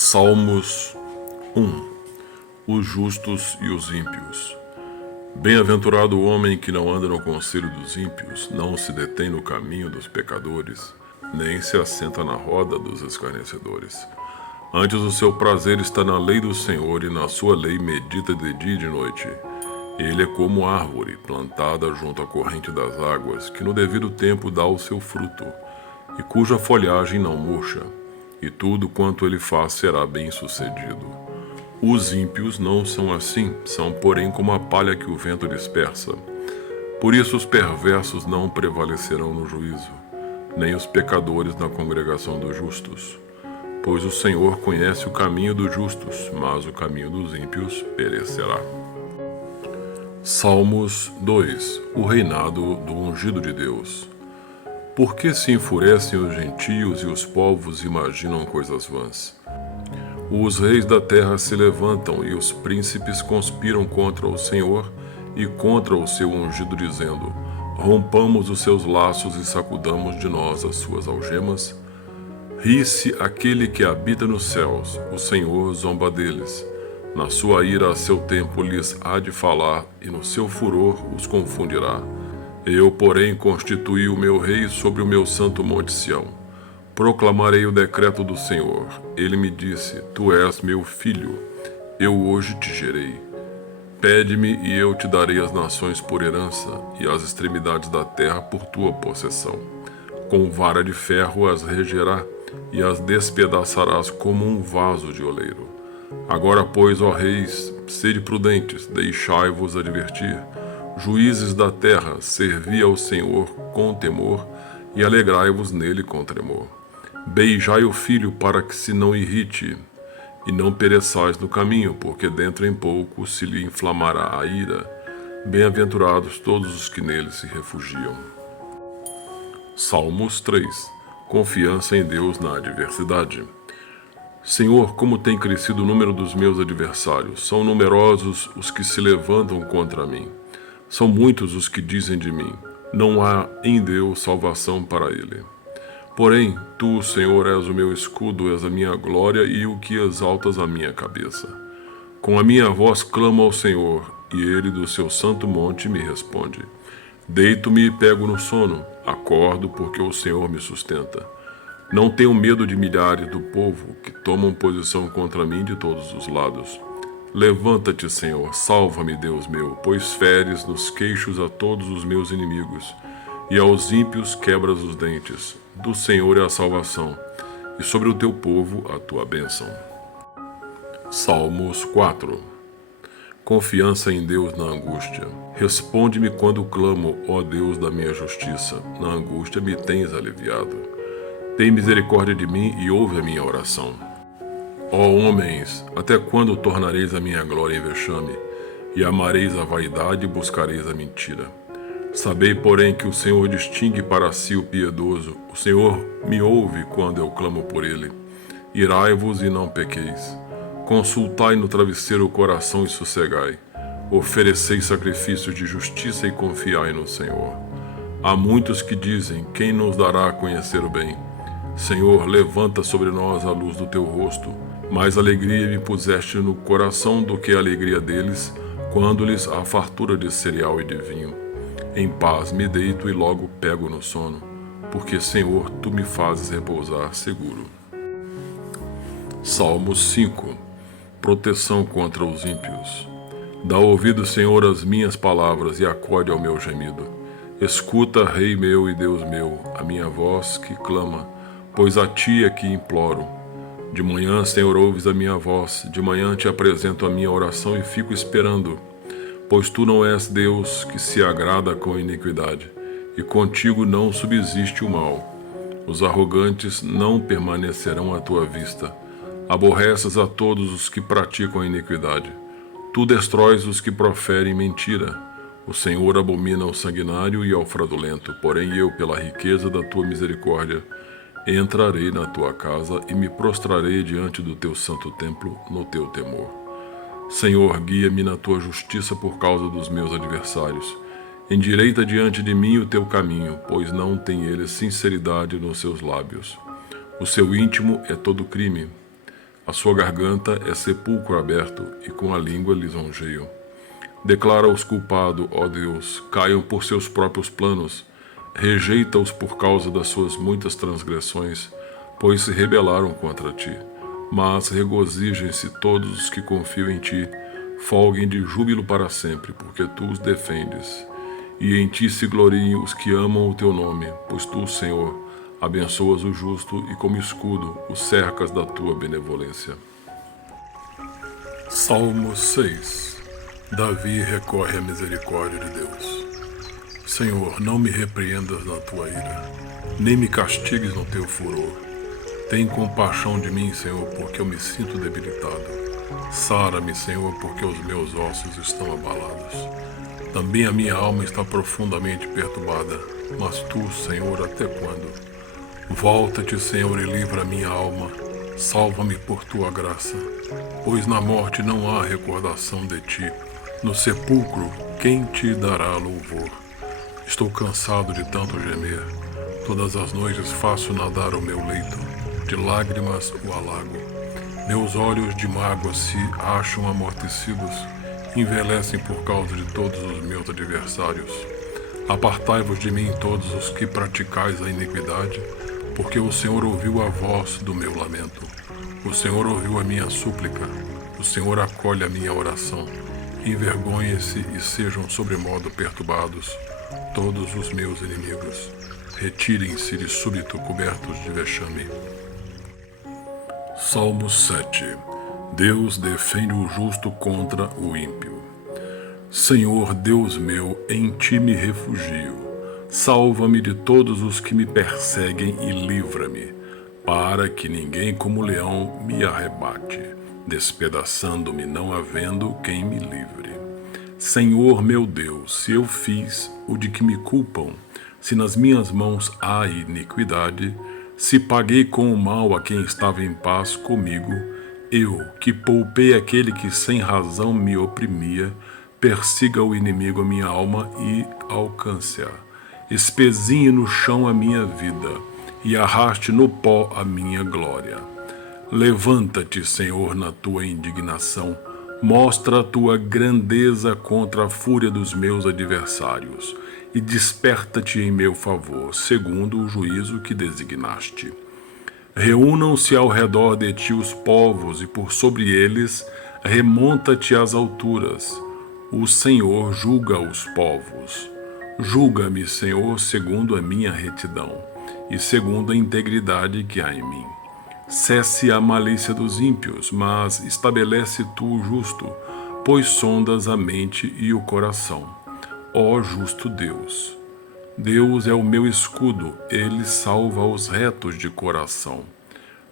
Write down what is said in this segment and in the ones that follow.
Salmos 1. Os justos e os ímpios. Bem-aventurado o homem que não anda no conselho dos ímpios, não se detém no caminho dos pecadores, nem se assenta na roda dos escarnecedores. Antes o seu prazer está na lei do Senhor, e na sua lei medita de dia e de noite. Ele é como árvore plantada junto à corrente das águas, que no devido tempo dá o seu fruto, e cuja folhagem não murcha, e tudo quanto ele faz será bem-sucedido. Os ímpios não são assim, são porém como a palha que o vento dispersa. Por isso os perversos não prevalecerão no juízo, nem os pecadores na congregação dos justos. Pois o Senhor conhece o caminho dos justos, mas o caminho dos ímpios perecerá. Salmos 2. O reinado do ungido de Deus. Por que se enfurecem os gentios e os povos imaginam coisas vãs? Os reis da terra se levantam e os príncipes conspiram contra o Senhor e contra o seu ungido, dizendo: rompamos os seus laços e sacudamos de nós as suas algemas. Ri-se aquele que habita nos céus, o Senhor zomba deles. Na sua ira a seu tempo lhes há de falar, e no seu furor os confundirá. Eu, porém, constituí o meu rei sobre o meu santo monte Sião. Proclamarei o decreto do Senhor. Ele me disse: tu és meu filho, eu hoje te gerei. Pede-me e eu te darei as nações por herança, e as extremidades da terra por tua possessão. Com vara de ferro as regerá, e as despedaçarás como um vaso de oleiro. Agora, pois, ó reis, sede prudentes, deixai-vos advertir. Juízes da terra, servi ao Senhor com temor, e alegrai-vos nele com tremor. Beijai o filho para que se não irrite, e não pereçais no caminho, porque dentro em pouco se lhe inflamará a ira. Bem-aventurados todos os que nele se refugiam. Salmos 3. Confiança em Deus na adversidade. Senhor, como tem crescido o número dos meus adversários, são numerosos os que se levantam contra mim. São muitos os que dizem de mim: não há em Deus salvação para ele. Porém, tu, Senhor, és o meu escudo, és a minha glória e o que exaltas a minha cabeça. Com a minha voz clamo ao Senhor, e ele do seu santo monte me responde. Deito-me e pego no sono, acordo porque o Senhor me sustenta. Não tenho medo de milhares do povo que tomam posição contra mim de todos os lados. Levanta-te, Senhor, salva-me, Deus meu, pois feres nos queixos a todos os meus inimigos, e aos ímpios quebras os dentes. Do Senhor é a salvação, e sobre o teu povo a tua bênção. Salmos 4. Confiança em Deus na angústia. Responde-me quando clamo, ó Deus da minha justiça. Na angústia me tens aliviado. Tem misericórdia de mim e ouve a minha oração. Ó homens, até quando tornareis a minha glória em vexame, e amareis a vaidade e buscareis a mentira? Sabei, porém, que o Senhor distingue para si o piedoso. O Senhor me ouve quando eu clamo por ele. Irai-vos e não pequeis. Consultai no travesseiro o coração e sossegai. Ofereceis sacrifícios de justiça e confiai no Senhor. Há muitos que dizem: quem nos dará a conhecer o bem? Senhor, levanta sobre nós a luz do teu rosto. Mais alegria me puseste no coração do que a alegria deles, quando lhes há fartura de cereal e de vinho. Em paz me deito e logo pego no sono, porque, Senhor, tu me fazes repousar seguro. Salmos 5. Proteção contra os ímpios. Dá ouvido, Senhor, às minhas palavras e acode ao meu gemido. Escuta, Rei meu e Deus meu, a minha voz que clama, pois a ti é que imploro. De manhã, Senhor, ouves a minha voz, de manhã te apresento a minha oração e fico esperando, pois tu não és Deus que se agrada com a iniquidade, e contigo não subsiste o mal. Os arrogantes não permanecerão à tua vista. Aborreces a todos os que praticam a iniquidade. Tu destróis os que proferem mentira. O Senhor abomina ao sanguinário e ao fraudulento, porém eu, pela riqueza da tua misericórdia, entrarei na tua casa e me prostrarei diante do teu santo templo no teu temor. Senhor, guia-me na tua justiça por causa dos meus adversários. Endireita diante de mim o teu caminho, pois não tem eles sinceridade nos seus lábios. O seu íntimo é todo crime. A sua garganta é sepulcro aberto, e com a língua lisonjeiam. Declara-os culpado, ó Deus, caiam por seus próprios planos. Rejeita-os por causa das suas muitas transgressões, pois se rebelaram contra ti. Mas regozijem-se todos os que confiam em ti, folguem de júbilo para sempre, porque tu os defendes. E em ti se gloriem os que amam o teu nome, pois tu, Senhor, abençoas o justo e como escudo o cercas da tua benevolência. Salmo 6. Davi recorre à misericórdia de Deus. Senhor, não me repreendas na tua ira, nem me castigues no teu furor. Tem compaixão de mim, Senhor, porque eu me sinto debilitado. Sara-me, Senhor, porque os meus ossos estão abalados. Também a minha alma está profundamente perturbada. Mas tu, Senhor, até quando? Volta-te, Senhor, e livra a minha alma. Salva-me por tua graça. Pois na morte não há recordação de ti. No sepulcro, quem te dará louvor? Estou cansado de tanto gemer. Todas as noites faço nadar o meu leito. De lágrimas o alago. Meus olhos de mágoa se acham amortecidos, envelhecem por causa de todos os meus adversários. Apartai-vos de mim todos os que praticais a iniquidade, porque o Senhor ouviu a voz do meu lamento. O Senhor ouviu a minha súplica, o Senhor acolhe a minha oração. Envergonhem-se e sejam sobremodo perturbados todos os meus inimigos. Retirem-se de súbito cobertos de vexame. Salmo 7. Deus defende o justo contra o ímpio. Senhor Deus meu, em ti me refugio. Salva-me de todos os que me perseguem e livra-me, para que ninguém como leão me arrebate, despedaçando-me não havendo quem me livre. Senhor meu Deus, se eu fiz o de que me culpam, se nas minhas mãos há iniquidade, se paguei com o mal a quem estava em paz comigo, eu, que poupei aquele que sem razão me oprimia, persiga o inimigo a minha alma e alcance-a. Espezinhe no chão a minha vida e arraste no pó a minha glória. Levanta-te, Senhor, na tua indignação, mostra a tua grandeza contra a fúria dos meus adversários, e desperta-te em meu favor, segundo o juízo que designaste. Reúnam-se ao redor de ti os povos, e por sobre eles remonta-te às alturas. O Senhor julga os povos. Julga-me, Senhor, segundo a minha retidão, e segundo a integridade que há em mim. Cesse a malícia dos ímpios, mas estabelece tu o justo, pois sondas a mente e o coração. Ó justo Deus! Deus é o meu escudo, ele salva os retos de coração.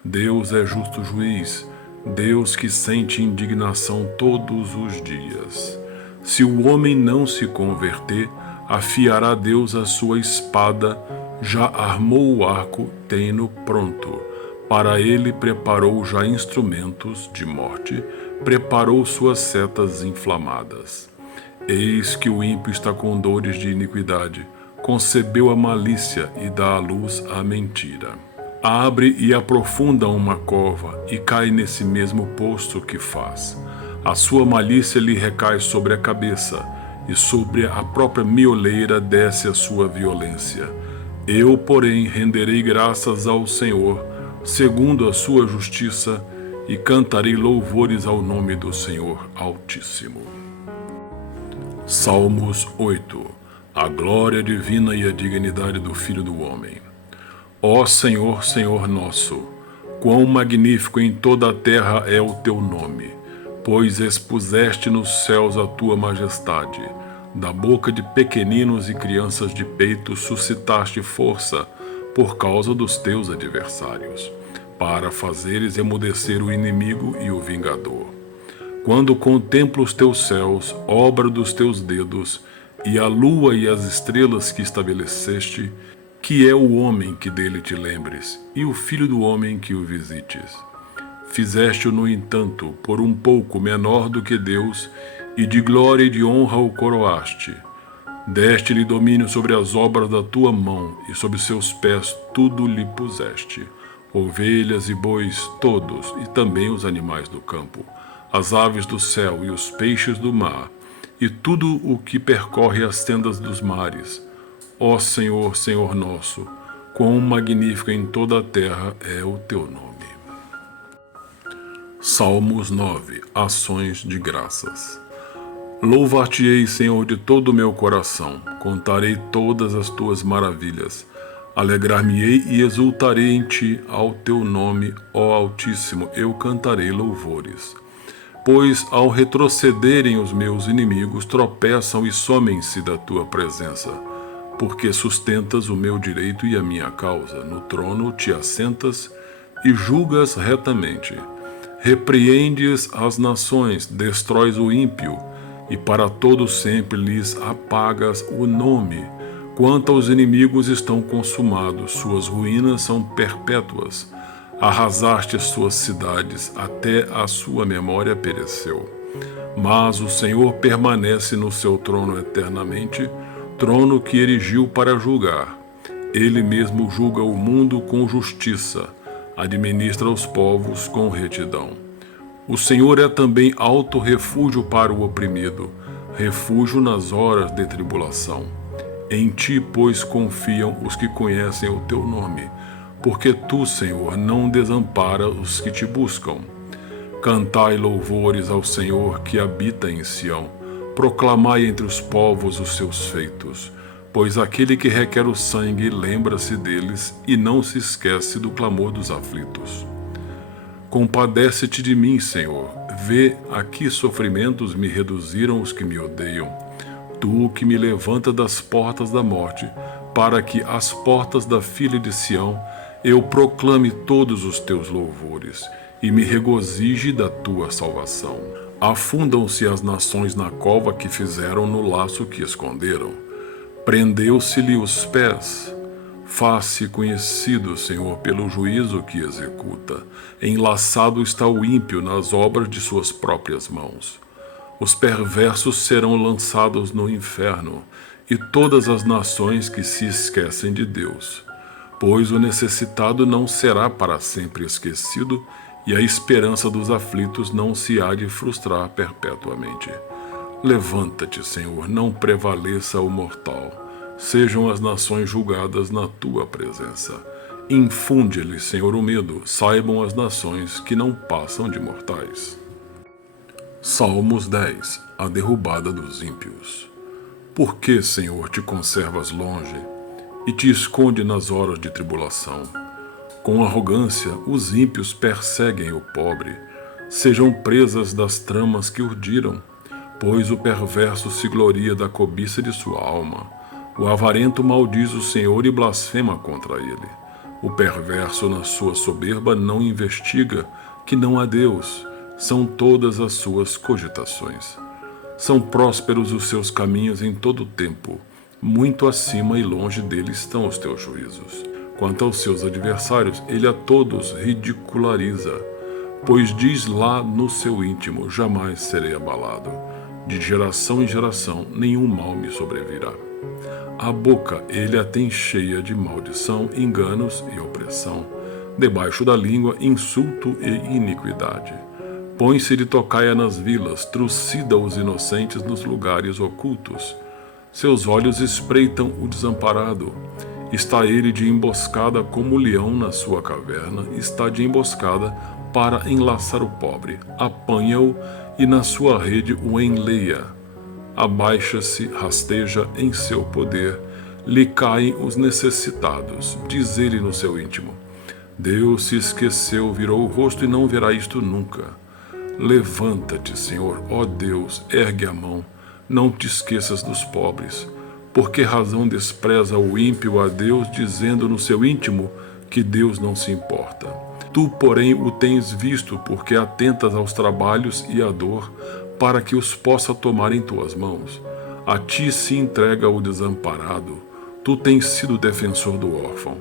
Deus é justo juiz, Deus que sente indignação todos os dias. Se o homem não se converter, afiará Deus a sua espada, já armou o arco, tem-no pronto. Para ele preparou já instrumentos de morte, preparou suas setas inflamadas. Eis que o ímpio está com dores de iniquidade, concebeu a malícia e dá à luz a mentira. Abre e aprofunda uma cova e cai nesse mesmo poço que faz. A sua malícia lhe recai sobre a cabeça, e sobre a própria mioleira desce a sua violência. Eu, porém, renderei graças ao Senhor, segundo a sua justiça, e cantarei louvores ao nome do Senhor Altíssimo. Salmos 8. A glória divina e a dignidade do Filho do Homem. Ó Senhor, Senhor nosso, quão magnífico em toda a terra é o teu nome, pois expuseste nos céus a tua majestade. Da boca de pequeninos e crianças de peito suscitaste força por causa dos teus adversários, para fazeres emudecer o inimigo e o vingador. Quando contemplo os teus céus, obra dos teus dedos, e a lua e as estrelas que estabeleceste, que é o homem que dele te lembres, e o filho do homem que o visites. Fizeste-o, no entanto, por um pouco menor do que Deus, e de glória e de honra o coroaste. Deste-lhe domínio sobre as obras da tua mão, e sobre seus pés tudo lhe puseste. ovelhas e bois todos, e também os animais do campo, as aves do céu e os peixes do mar, e tudo o que percorre as tendas dos mares. Ó Senhor, Senhor nosso, quão magnífico em toda a terra é o teu nome. Salmos 9. Ações de graças. Louvar-te-ei, Senhor, de todo o meu coração, contarei todas as tuas maravilhas. Alegrar-me-ei e exultarei em ti, ao teu nome, ó Altíssimo, eu cantarei louvores. Pois ao retrocederem os meus inimigos, tropeçam e somem-se da tua presença. Porque sustentas o meu direito e a minha causa, no trono te assentas e julgas retamente. Repreendes as nações, destróis o ímpio, e para todo sempre lhes apagas o nome. Quanto aos inimigos estão consumados, suas ruínas são perpétuas. Arrasaste as suas cidades, até a sua memória pereceu. Mas o Senhor permanece no seu trono eternamente, trono que erigiu para julgar. Ele mesmo julga o mundo com justiça, administra os povos com retidão. O Senhor é também alto refúgio para o oprimido, refúgio nas horas de tribulação. Em ti, pois, confiam os que conhecem o teu nome, porque tu, Senhor, não desampara os que te buscam. Cantai louvores ao Senhor que habita em Sião, proclamai entre os povos os seus feitos, pois aquele que requer o sangue lembra-se deles e não se esquece do clamor dos aflitos. Compadece-te de mim, Senhor, vê a que sofrimentos me reduziram os que me odeiam. Tu que me levanta das portas da morte, para que às portas da filha de Sião eu proclame todos os teus louvores e me regozije da tua salvação. Afundam-se as nações na cova que fizeram no laço que esconderam. Prendeu-se-lhe os pés. Faz-se conhecido, Senhor, pelo juízo que executa. Enlaçado está o ímpio nas obras de suas próprias mãos. Os perversos serão lançados no inferno, e todas as nações que se esquecem de Deus. Pois o necessitado não será para sempre esquecido, e a esperança dos aflitos não se há de frustrar perpetuamente. Levanta-te, Senhor, não prevaleça o mortal. Sejam as nações julgadas na tua presença. Infunde-lhes, Senhor, o medo, saibam as nações que não passam de mortais. Salmos 10. A derrubada dos ímpios. Por que, Senhor, te conservas longe e te esconde nas horas de tribulação? Com arrogância, os ímpios perseguem o pobre, sejam presas das tramas que urdiram, pois o perverso se gloria da cobiça de sua alma. O avarento maldiz o Senhor e blasfema contra ele. O perverso, na sua soberba, não investiga que não há Deus. São todas as suas cogitações. São prósperos os seus caminhos em todo o tempo. Muito acima e longe dele estão os teus juízos. Quanto aos seus adversários, ele a todos ridiculariza, pois diz lá no seu íntimo, jamais serei abalado. De geração em geração, nenhum mal me sobrevirá. A boca ele a tem cheia de maldição, enganos e opressão. Debaixo da língua, insulto e iniquidade. Põe-se de tocaia nas vilas, trucida os inocentes nos lugares ocultos. Seus olhos espreitam o desamparado. Está ele de emboscada como o leão na sua caverna, está de emboscada para enlaçar o pobre. Apanha-o e na sua rede o enleia. Abaixa-se, rasteja em seu poder, lhe caem os necessitados. Diz ele no seu íntimo: Deus se esqueceu, virou o rosto e não verá isto nunca. Levanta-te, Senhor, ó Deus, ergue a mão, não te esqueças dos pobres. Por que razão despreza o ímpio a Deus, dizendo no seu íntimo que Deus não se importa? Tu, porém, o tens visto, porque atentas aos trabalhos e à dor, para que os possa tomar em tuas mãos. A ti se entrega o desamparado, tu tens sido defensor do órfão.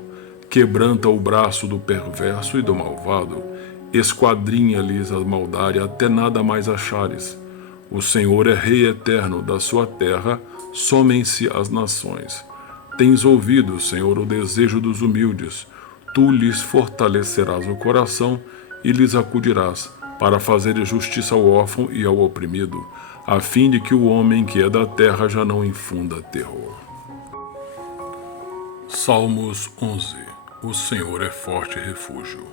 Quebranta o braço do perverso e do malvado, esquadrinha-lhes a maldade até nada mais achares. O Senhor é Rei eterno, da sua terra somem-se as nações. Tens ouvido, Senhor, o desejo dos humildes, tu lhes fortalecerás o coração e lhes acudirás, para fazer justiça ao órfão e ao oprimido, a fim de que o homem que é da terra já não infunda terror. Salmos 11. O Senhor é forte refúgio.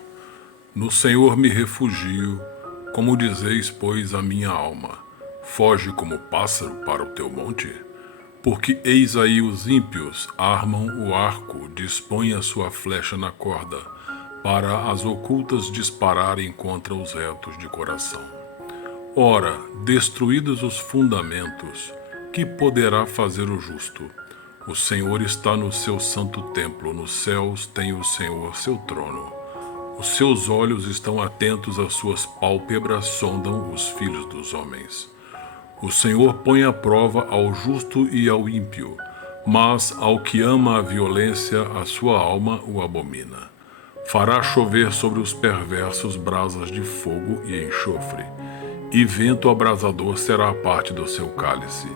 No Senhor me refugio, como dizeis, pois, a minha alma. Foge como pássaro para o teu monte? Porque eis aí os ímpios armam o arco, dispõem a sua flecha na corda, para as ocultas dispararem contra os retos de coração. Ora, destruídos os fundamentos, que poderá fazer o justo? O Senhor está no seu santo templo, nos céus tem o Senhor seu trono. Os seus olhos estão atentos, às suas pálpebras sondam os filhos dos homens. O Senhor põe à prova ao justo e ao ímpio, mas ao que ama a violência, a sua alma o abomina. Fará chover sobre os perversos brasas de fogo e enxofre, e vento abrasador será a parte do seu cálice.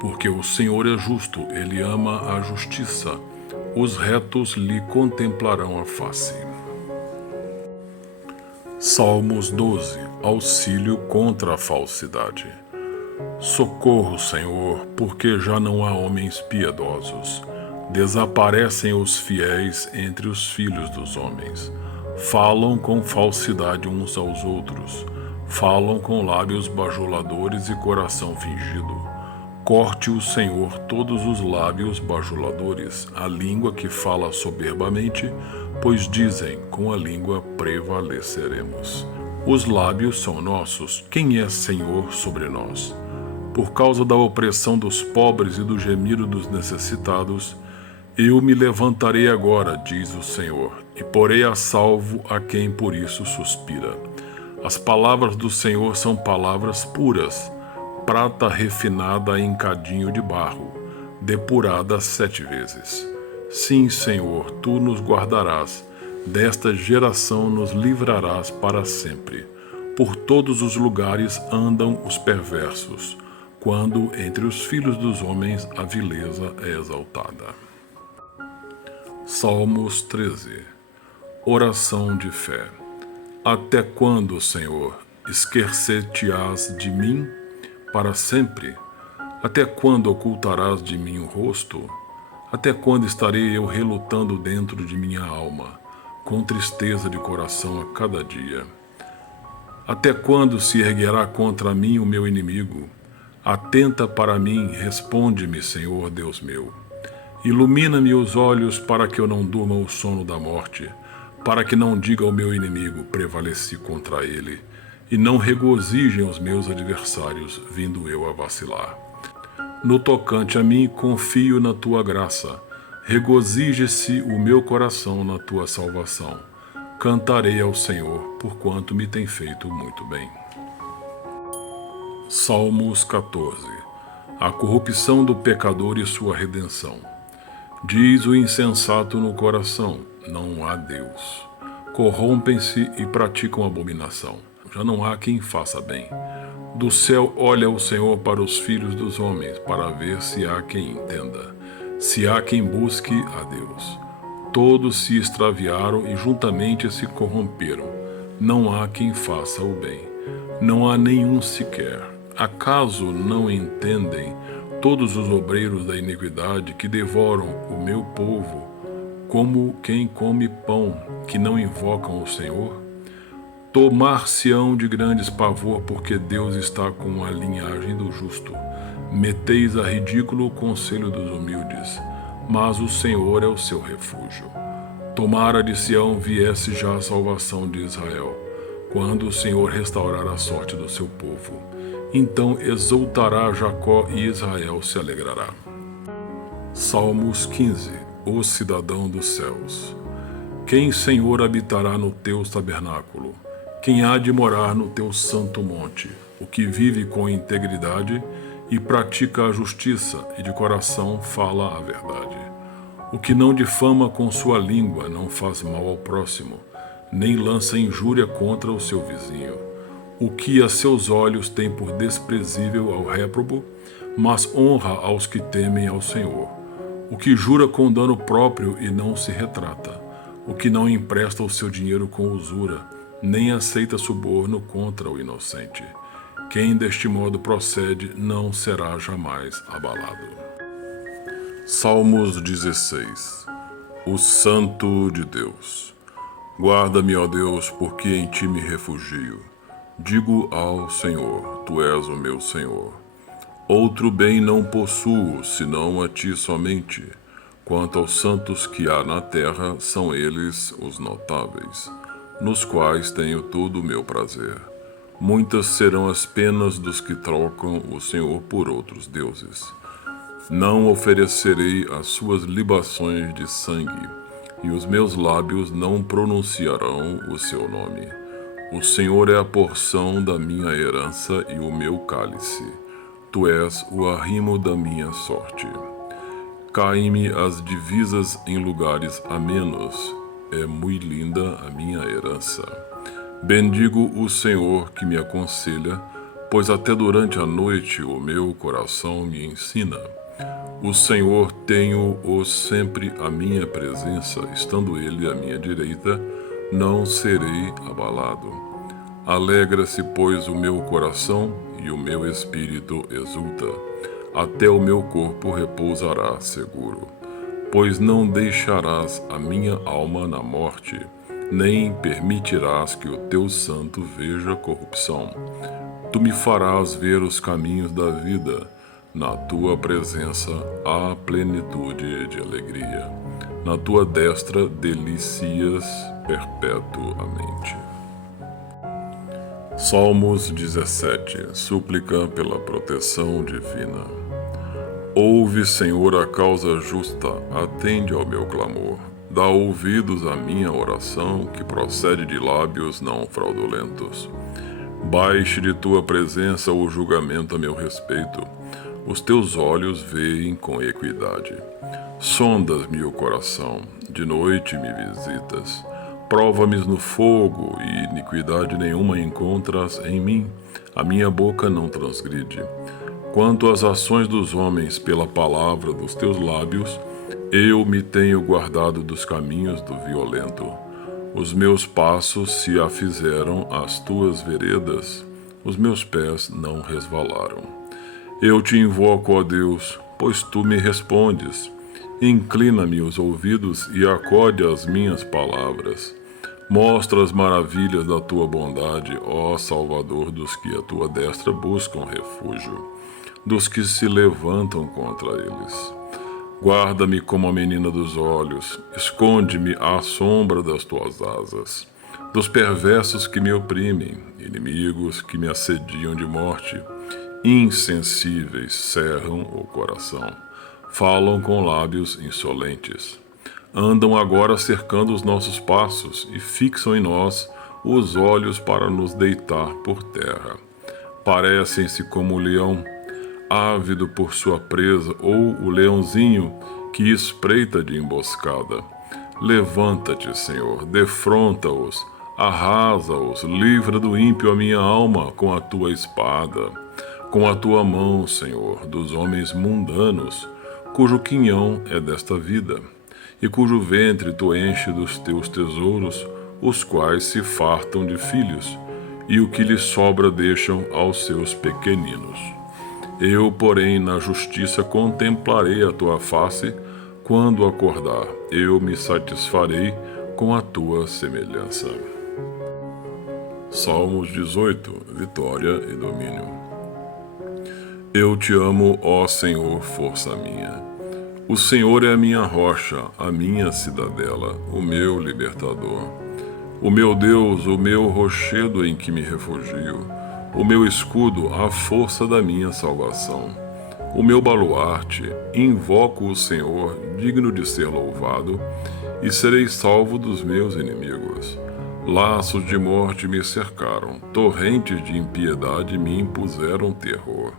Porque o Senhor é justo, ele ama a justiça, os retos lhe contemplarão a face. Salmos 12. Auxílio contra a falsidade. Socorro, Senhor, porque já não há homens piedosos. Desaparecem os fiéis entre os filhos dos homens. Falam com falsidade uns aos outros. Falam com lábios bajuladores e coração fingido. Corte o Senhor todos os lábios bajuladores, a língua que fala soberbamente, pois dizem, com a língua prevaleceremos. Os lábios são nossos, quem é Senhor sobre nós? Por causa da opressão dos pobres e do gemido dos necessitados, eu me levantarei agora, diz o Senhor, e porei a salvo a quem por isso suspira. As palavras do Senhor são palavras puras, prata refinada em cadinho de barro, depurada 7 vezes. Sim, Senhor, tu nos guardarás, desta geração nos livrarás para sempre. Por todos os lugares andam os perversos, quando entre os filhos dos homens a vileza é exaltada. Salmos 13. Oração de fé. Até quando, Senhor, esquecer-te-ás de mim? Para sempre? Até quando ocultarás de mim o rosto? Até quando estarei eu relutando dentro de minha alma, com tristeza de coração a cada dia? Até quando se erguerá contra mim o meu inimigo? Atenta para mim, responde-me, Senhor Deus meu. Ilumina-me os olhos para que eu não durma o sono da morte, para que não diga ao meu inimigo, prevaleci contra ele, e não regozijem os meus adversários, vindo eu a vacilar. No tocante a mim, confio na tua graça. Regozije-se o meu coração na tua salvação. Cantarei ao Senhor, porquanto me tem feito muito bem. Salmos 14. A corrupção do pecador e sua redenção. Diz o insensato no coração, não há Deus. Corrompem-se e praticam abominação. Já não há quem faça bem. Do céu olha o Senhor para os filhos dos homens, para ver se há quem entenda, se há quem busque a Deus. Todos se extraviaram e juntamente se corromperam. Não há quem faça o bem. Não há nenhum sequer. Acaso não entendem todos os obreiros da iniquidade que devoram o meu povo, como quem come pão, que não invocam o Senhor? Tomar-se-ão de grandes pavor, porque Deus está com a linhagem do justo. Meteis a ridículo o conselho dos humildes, mas o Senhor é o seu refúgio. Tomara de Sião viesse já a salvação de Israel, quando o Senhor restaurar a sorte do seu povo. Então exultará Jacó e Israel se alegrará. Salmos 15. O cidadão dos céus. Quem, Senhor, habitará no teu tabernáculo? Quem há de morar no teu santo monte? O que vive com integridade e pratica a justiça e de coração fala a verdade. O que não difama com sua língua, não faz mal ao próximo, nem lança injúria contra o seu vizinho. O que a seus olhos tem por desprezível ao réprobo, mas honra aos que temem ao Senhor. O que jura com dano próprio e não se retrata. o que não empresta o seu dinheiro com usura, nem aceita suborno contra o inocente. Quem deste modo procede não será jamais abalado. Salmos 16. O Santo de Deus. Guarda-me, ó Deus, porque em ti me refugio. Digo ao Senhor, tu és o meu Senhor. Outro bem não possuo, senão a ti somente. Quanto aos santos que há na terra, são eles os notáveis, nos quais tenho todo o meu prazer. Muitas serão as penas dos que trocam o Senhor por outros deuses. Não oferecerei as suas libações de sangue, e os meus lábios não pronunciarão o seu nome. O Senhor é a porção da minha herança e o meu cálice. Tu és o arrimo da minha sorte. Caem-me as divisas em lugares amenos. É muito linda a minha herança. Bendigo o Senhor que me aconselha, pois até durante a noite o meu coração me ensina. O Senhor tenho-o sempre à minha presença, estando ele à minha direita, não serei abalado. Alegra-se, pois, o meu coração e o meu espírito exulta. Até o meu corpo repousará seguro. Pois não deixarás a minha alma na morte, nem permitirás que o teu santo veja corrupção. Tu me farás ver os caminhos da vida. Na tua presença há plenitude de alegria. Na tua destra delícias perpetuamente. Salmos 17. Súplica pela proteção divina. Ouve, Senhor, a causa justa, atende ao meu clamor. Dá ouvidos à minha oração, que procede de lábios não fraudulentos. Baixe de tua presença o julgamento a meu respeito. Os teus olhos veem com equidade. Sondas-me o coração, de noite me visitas. Prova-me no fogo, e iniquidade nenhuma encontras em mim. A minha boca não transgride. Quanto às ações dos homens pela palavra dos teus lábios, eu me tenho guardado dos caminhos do violento. Os meus passos se afizeram às tuas veredas, os meus pés não resvalaram. Eu te invoco, ó Deus, pois tu me respondes. Inclina-me os ouvidos e acode às minhas palavras. Mostra as maravilhas da tua bondade, ó Salvador dos que a tua destra buscam refúgio, dos que se levantam contra eles. Guarda-me como a menina dos olhos, esconde-me à sombra das tuas asas. Dos perversos que me oprimem, inimigos que me assediam de morte, insensíveis cerram o coração, falam com lábios insolentes. Andam agora cercando os nossos passos e fixam em nós os olhos para nos deitar por terra. Parecem-se como o leão, ávido por sua presa, ou o leãozinho que espreita de emboscada. Levanta-te, Senhor, defronta-os, arrasa-os, livra do ímpio a minha alma com a tua espada. Com a tua mão, Senhor, dos homens mundanos, cujo quinhão é desta vida, e cujo ventre tu enche dos teus tesouros, os quais se fartam de filhos, e o que lhes sobra deixam aos seus pequeninos. Eu, porém, na justiça contemplarei a tua face, quando acordar, eu me satisfarei com a tua semelhança. Salmos 18. Vitória e domínio. Eu te amo, ó Senhor, força minha. O Senhor é a minha rocha, a minha cidadela, o meu libertador. O meu Deus, o meu rochedo em que me refugio, o meu escudo, a força da minha salvação. O meu baluarte, invoco o Senhor, digno de ser louvado, e serei salvo dos meus inimigos. Laços de morte me cercaram, torrentes de impiedade me impuseram terror.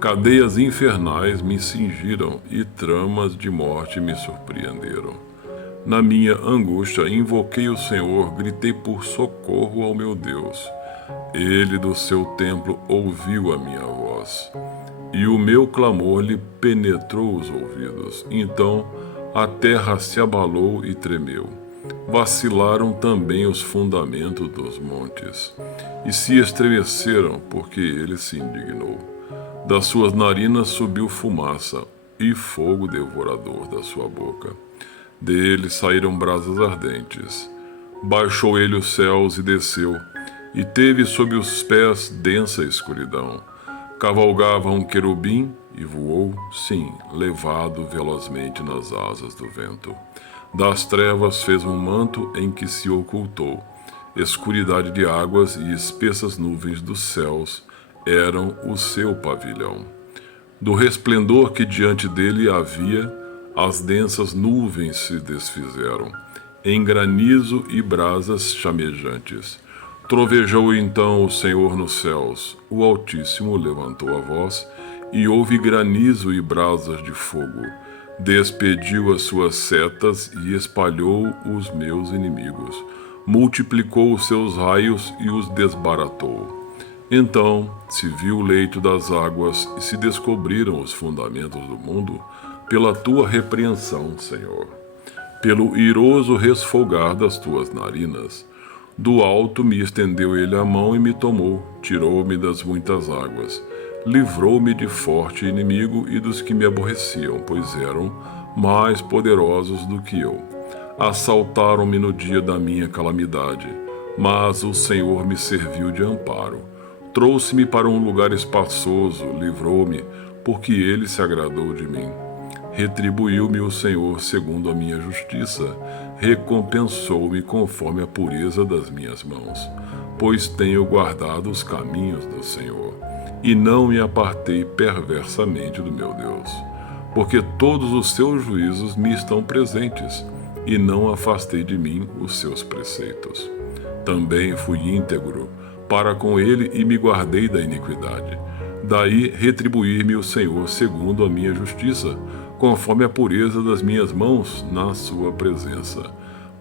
Cadeias infernais me cingiram e tramas de morte me surpreenderam. Na minha angústia invoquei o Senhor, gritei por socorro ao meu Deus. Ele do seu templo ouviu a minha voz, e o meu clamor lhe penetrou os ouvidos. Então a terra se abalou e tremeu. vacilaram também os fundamentos dos montes, e se estremeceram, porque ele se indignou. Das suas narinas subiu fumaça, e fogo devorador da sua boca. Dele saíram brasas ardentes. Baixou ele os céus e desceu, e teve sob os pés densa escuridão. Cavalgava um querubim e voou, sim, levado velozmente nas asas do vento. Das trevas fez um manto em que se ocultou. Escuridade de águas e espessas nuvens dos céus eram o seu pavilhão. Do resplendor que diante dele havia, as densas nuvens se desfizeram, em granizo e brasas chamejantes. Trovejou então o Senhor nos céus, o Altíssimo levantou a voz, e houve granizo e brasas de fogo. Despediu as suas setas e espalhou os meus inimigos. Multiplicou os seus raios e os desbaratou. Então se viu o leito das águas e se descobriram os fundamentos do mundo pela tua repreensão, Senhor. Pelo iroso resfolgar das tuas narinas. Do alto me estendeu ele a mão e me tomou, tirou-me das muitas águas. Livrou-me de forte inimigo e dos que me aborreciam, pois eram mais poderosos do que eu. Assaltaram-me no dia da minha calamidade, mas o Senhor me serviu de amparo. Trouxe-me para um lugar espaçoso, livrou-me, porque ele se agradou de mim. Retribuiu-me o Senhor segundo a minha justiça, recompensou-me conforme a pureza das minhas mãos, pois tenho guardado os caminhos do Senhor, e não me apartei perversamente do meu Deus, porque todos os seus juízos me estão presentes, e não afastei de mim os seus preceitos. Também fui íntegro para com ele e me guardei da iniquidade. Daí retribuir-me o Senhor segundo a minha justiça, conforme a pureza das minhas mãos na sua presença.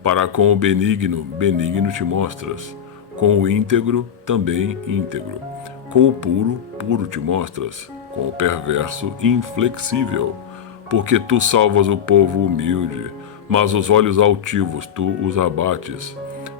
Para com o benigno, benigno te mostras. Com o íntegro, também íntegro. Com o puro, puro te mostras. Com o perverso, inflexível. Porque tu salvas o povo humilde, mas os olhos altivos tu os abates.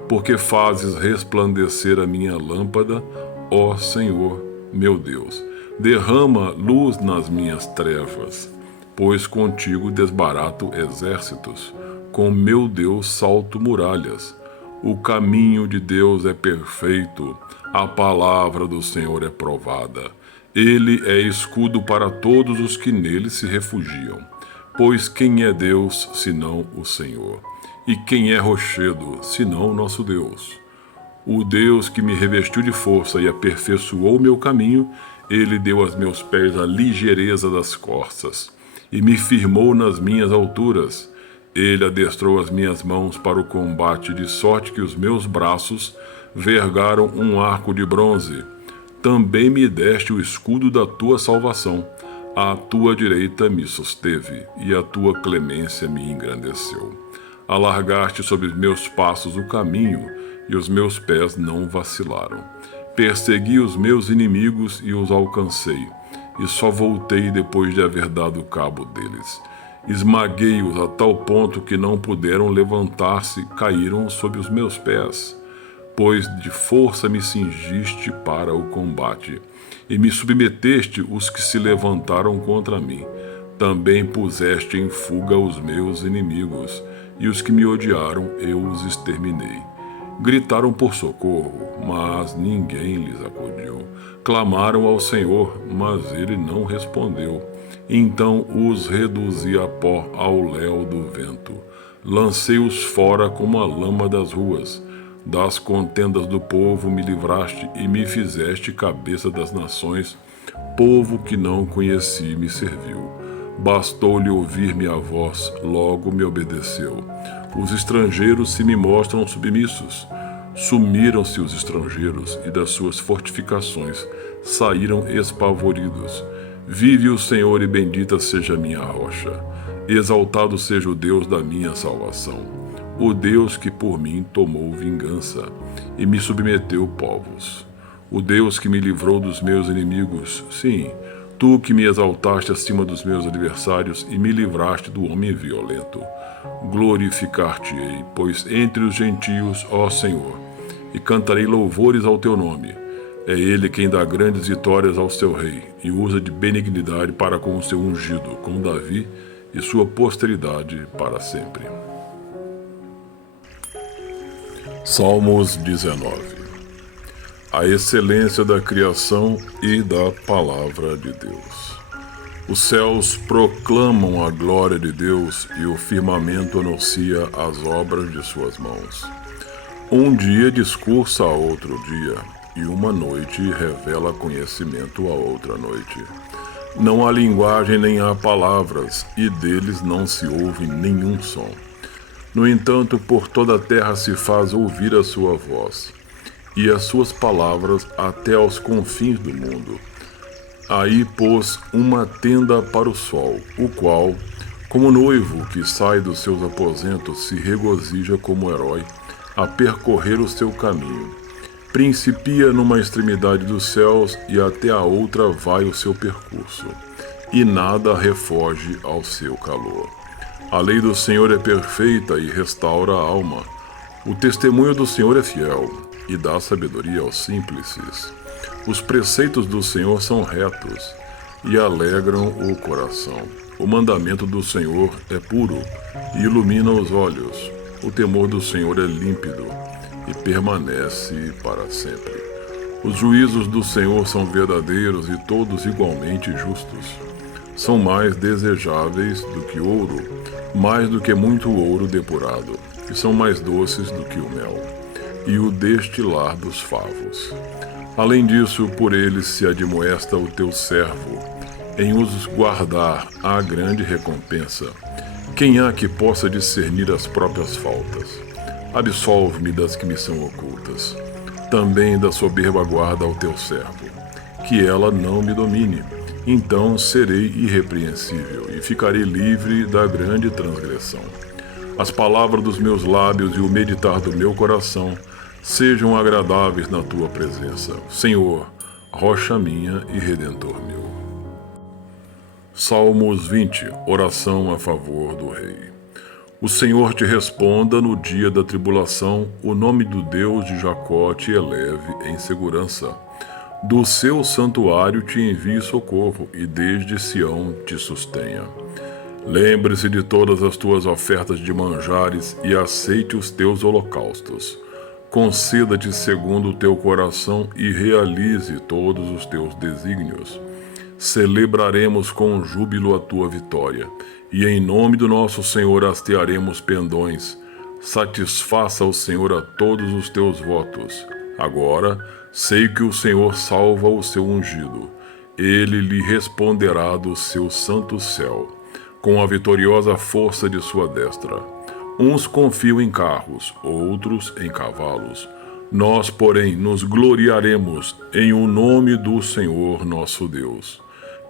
Porque fazes resplandecer a minha lâmpada, ó Senhor, meu Deus. Derrama luz nas minhas trevas, pois contigo desbarato exércitos, com meu Deus salto muralhas. O caminho de Deus é perfeito, a palavra do Senhor é provada. Ele é escudo para todos os que nele se refugiam. Pois quem é Deus, senão o Senhor? E quem é rochedo, senão nosso Deus? O Deus que me revestiu de força e aperfeiçoou meu caminho, ele deu aos meus pés a ligeireza das corças e me firmou nas minhas alturas. Ele adestrou as minhas mãos para o combate, de sorte que os meus braços vergaram um arco de bronze. Também me deste o escudo da tua salvação. A tua direita me susteve, e a tua clemência me engrandeceu. Alargaste sobre os meus passos o caminho, e os meus pés não vacilaram. Persegui os meus inimigos e os alcancei, e só voltei depois de haver dado cabo deles. Esmaguei-os a tal ponto que não puderam levantar-se, caíram sob os meus pés. Pois de força me cingiste para o combate, e me submeteste os que se levantaram contra mim. Também puseste em fuga os meus inimigos, e os que me odiaram eu os exterminei. Gritaram por socorro, mas ninguém lhes acudiu. Clamaram ao Senhor, mas ele não respondeu. Então os reduzi a pó ao léu do vento. Lancei-os fora como a lama das ruas. Das contendas do povo me livraste e me fizeste cabeça das nações. Povo que não conheci me serviu. Bastou-lhe ouvir-me a voz, logo me obedeceu. Os estrangeiros se me mostram submissos. Sumiram-se os estrangeiros e das suas fortificações saíram espavoridos. Vive o Senhor e bendita seja a minha rocha. Exaltado seja o Deus da minha salvação. O Deus que por mim tomou vingança e me submeteu povos. O Deus que me livrou dos meus inimigos, sim, Tu que me exaltaste acima dos meus adversários e me livraste do homem violento. Glorificar-te-ei, pois entre os gentios, ó Senhor, e cantarei louvores ao teu nome. É ele quem dá grandes vitórias ao seu rei, e usa de benignidade para com o seu ungido, com Davi e sua posteridade para sempre. Salmos 19. A excelência da criação e da palavra de Deus. Os céus proclamam a glória de Deus e o firmamento anuncia as obras de suas mãos. Um dia discursa a outro dia, e uma noite revela conhecimento a outra noite. Não há linguagem nem há palavras, e deles não se ouve nenhum som. No entanto, por toda a terra se faz ouvir a sua voz, e as suas palavras até aos confins do mundo. Aí pôs uma tenda para o sol, o qual, como noivo que sai dos seus aposentos, se regozija como herói a percorrer o seu caminho. Principia numa extremidade dos céus e até a outra vai o seu percurso, e nada refoge ao seu calor. A lei do Senhor é perfeita e restaura a alma. O testemunho do Senhor é fiel e dá sabedoria aos simples. Os preceitos do Senhor são retos e alegram o coração. O mandamento do Senhor é puro e ilumina os olhos. O temor do Senhor é límpido e permanece para sempre. Os juízos do Senhor são verdadeiros e todos igualmente justos. São mais desejáveis do que ouro, mais do que muito ouro depurado, e são mais doces do que o mel e o destilar dos favos. Além disso, por eles se admoesta o teu servo, em os guardar há grande recompensa. Quem há que possa discernir as próprias faltas? Absolve-me das que me são ocultas. Também da soberba guarda ao teu servo, que ela não me domine. Então serei irrepreensível e ficarei livre da grande transgressão. As palavras dos meus lábios e o meditar do meu coração sejam agradáveis na tua presença, Senhor, rocha minha e redentor meu. Salmos 20. Oração a favor do rei. O Senhor te responda no dia da tribulação, o nome do Deus de Jacó te eleve em segurança. Do seu santuário te envie socorro e desde Sião te sustenha. Lembre-se de todas as tuas ofertas de manjares e aceite os teus holocaustos. Conceda-te segundo o teu coração e realize todos os teus desígnios. Celebraremos com júbilo a tua vitória, e em nome do nosso Senhor hastearemos pendões. Satisfaça o Senhor a todos os teus votos. Agora, sei que o Senhor salva o seu ungido. Ele lhe responderá do seu santo céu, com a vitoriosa força de sua destra. Uns confiam em carros, outros em cavalos. Nós, porém, nos gloriaremos em o nome do Senhor nosso Deus.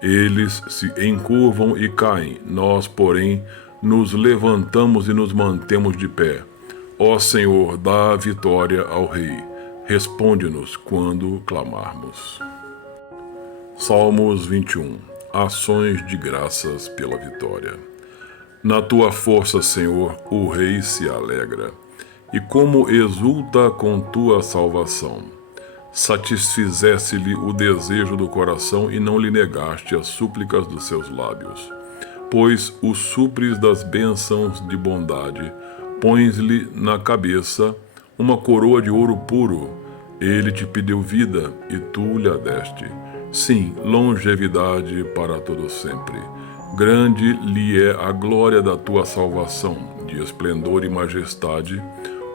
Eles se encurvam e caem, nós, porém, nos levantamos e nos mantemos de pé. Ó Senhor, dá a vitória ao Rei. Responde-nos quando clamarmos. Salmos 21. Ações de graças pela vitória. Na tua força, Senhor, o rei se alegra, e como exulta com tua salvação. Satisfizesse-lhe o desejo do coração e não lhe negaste as súplicas dos seus lábios. Pois o supres das bênçãos de bondade, pões-lhe na cabeça uma coroa de ouro puro. Ele te pediu vida e tu lhe a deste. Sim, longevidade para todo sempre. Grande lhe é a glória da tua salvação, de esplendor e majestade.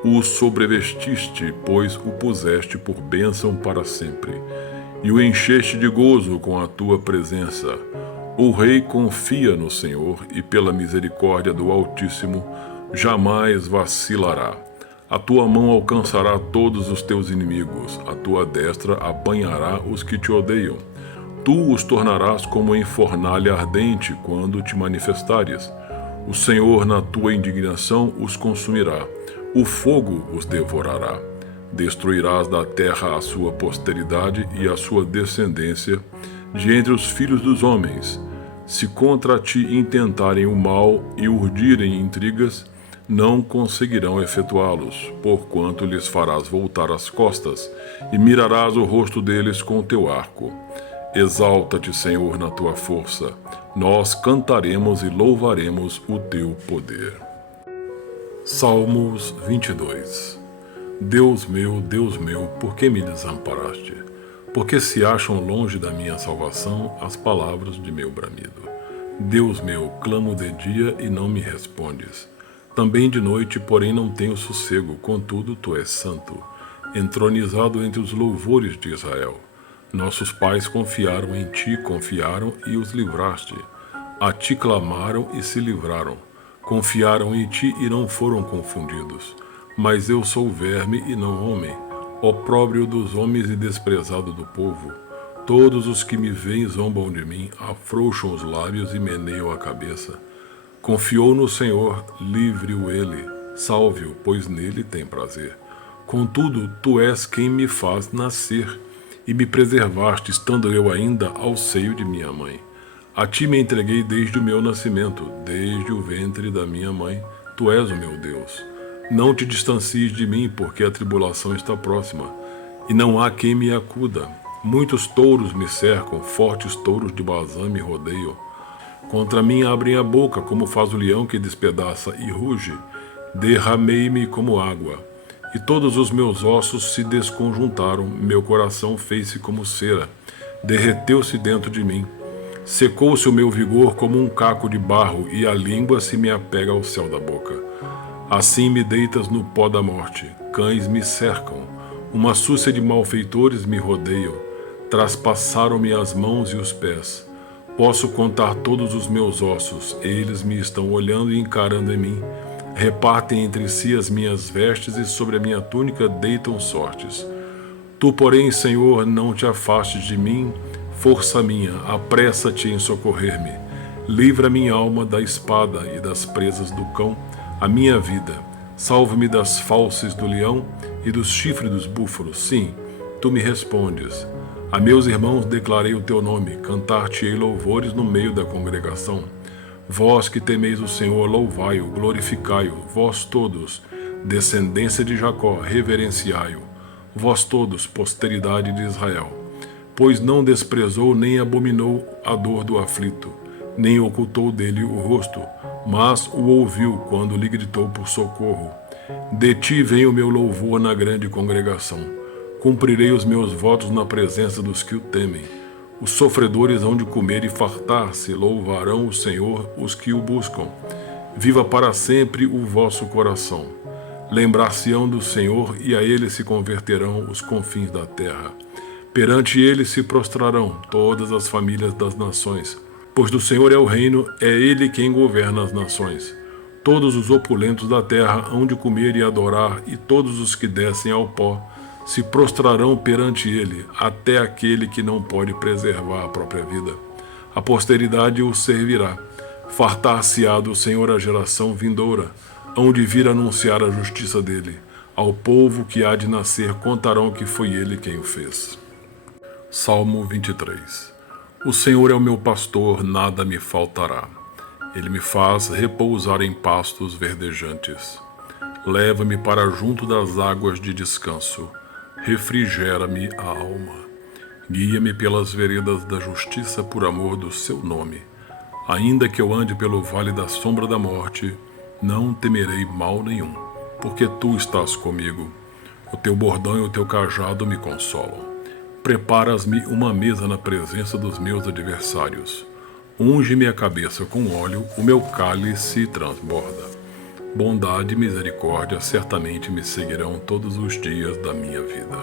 O sobrevestiste, pois o puseste por bênção para sempre, e o encheste de gozo com a tua presença. O rei confia no Senhor, e pela misericórdia do Altíssimo jamais vacilará. A tua mão alcançará todos os teus inimigos, a tua destra apanhará os que te odeiam. Tu os tornarás como em fornalha ardente quando te manifestares. O Senhor, na tua indignação, os consumirá. O fogo os devorará. Destruirás da terra a sua posteridade e a sua descendência de entre os filhos dos homens. Se contra ti intentarem o mal e urdirem intrigas, não conseguirão efetuá-los, porquanto lhes farás voltar as costas e mirarás o rosto deles com o teu arco. Exalta-te, Senhor, na tua força. Nós cantaremos e louvaremos o teu poder. Salmos 22. Deus meu, por que me desamparaste? Porque se acham longe da minha salvação as palavras de meu bramido. Deus meu, clamo de dia e não me respondes. Também de noite, porém não tenho sossego, contudo tu és santo, entronizado entre os louvores de Israel. Nossos pais confiaram em ti, confiaram e os livraste. A ti clamaram e se livraram. Confiaram em ti e não foram confundidos. Mas eu sou verme e não homem, opróbrio dos homens e desprezado do povo. Todos os que me veem zombam de mim, afrouxam os lábios e meneiam a cabeça. Confiou no Senhor, livre-o ele, salve-o, pois nele tem prazer. Contudo, tu és quem me faz nascer, e me preservaste, estando eu ainda ao seio de minha mãe. A ti me entreguei desde o meu nascimento, desde o ventre da minha mãe. Tu és o meu Deus. Não te distancies de mim, porque a tribulação está próxima, e não há quem me acuda. Muitos touros me cercam, fortes touros de Bazã me rodeiam. Contra mim abrem a boca, como faz o leão que despedaça e ruge. Derramei-me como água, e todos os meus ossos se desconjuntaram. Meu coração fez-se como cera, derreteu-se dentro de mim. Secou-se o meu vigor como um caco de barro, e a língua se me apega ao céu da boca. Assim me deitas no pó da morte, cães me cercam, uma súcia de malfeitores me rodeiam, traspassaram-me as mãos e os pés. Posso contar todos os meus ossos, eles me estão olhando e encarando em mim. Repartem entre si as minhas vestes e sobre a minha túnica deitam sortes. Tu, porém, Senhor, não te afastes de mim, força minha, apressa-te em socorrer-me. Livra minha alma da espada e das presas do cão, a minha vida. Salva-me das fauces do leão e dos chifres dos búfalos. Sim, tu me respondes. A meus irmãos declarei o teu nome, cantar-te-ei louvores no meio da congregação. Vós que temeis o Senhor, louvai-o, glorificai-o, vós todos, descendência de Jacó, reverenciai-o, vós todos, posteridade de Israel. Pois não desprezou nem abominou a dor do aflito, nem ocultou dele o rosto, mas o ouviu quando lhe gritou por socorro. De ti vem o meu louvor na grande congregação. Cumprirei os meus votos na presença dos que o temem. Os sofredores hão de comer e fartar-se, louvarão o Senhor os que o buscam. Viva para sempre o vosso coração. Lembrar-se-ão do Senhor e a ele se converterão os confins da terra. Perante ele se prostrarão todas as famílias das nações. Pois do Senhor é o reino, é ele quem governa as nações. Todos os opulentos da terra hão de comer e adorar, e todos os que descem ao pó se prostrarão perante ele, até aquele que não pode preservar a própria vida. A posteridade o servirá. Fartar-se-á do Senhor a geração vindoura, hão de vir anunciar a justiça dele. Ao povo que há de nascer contarão que foi ele quem o fez. Salmo 23. O Senhor é o meu pastor, nada me faltará. Ele me faz repousar em pastos verdejantes. Leva-me para junto das águas de descanso. Refrigera-me a alma. Guia-me pelas veredas da justiça por amor do seu nome. Ainda que eu ande pelo vale da sombra da morte, não temerei mal nenhum, porque tu estás comigo. O teu bordão e o teu cajado me consolam. Preparas-me uma mesa na presença dos meus adversários. Unge-me a cabeça com óleo, o meu cálice transborda. Bondade e misericórdia certamente me seguirão todos os dias da minha vida,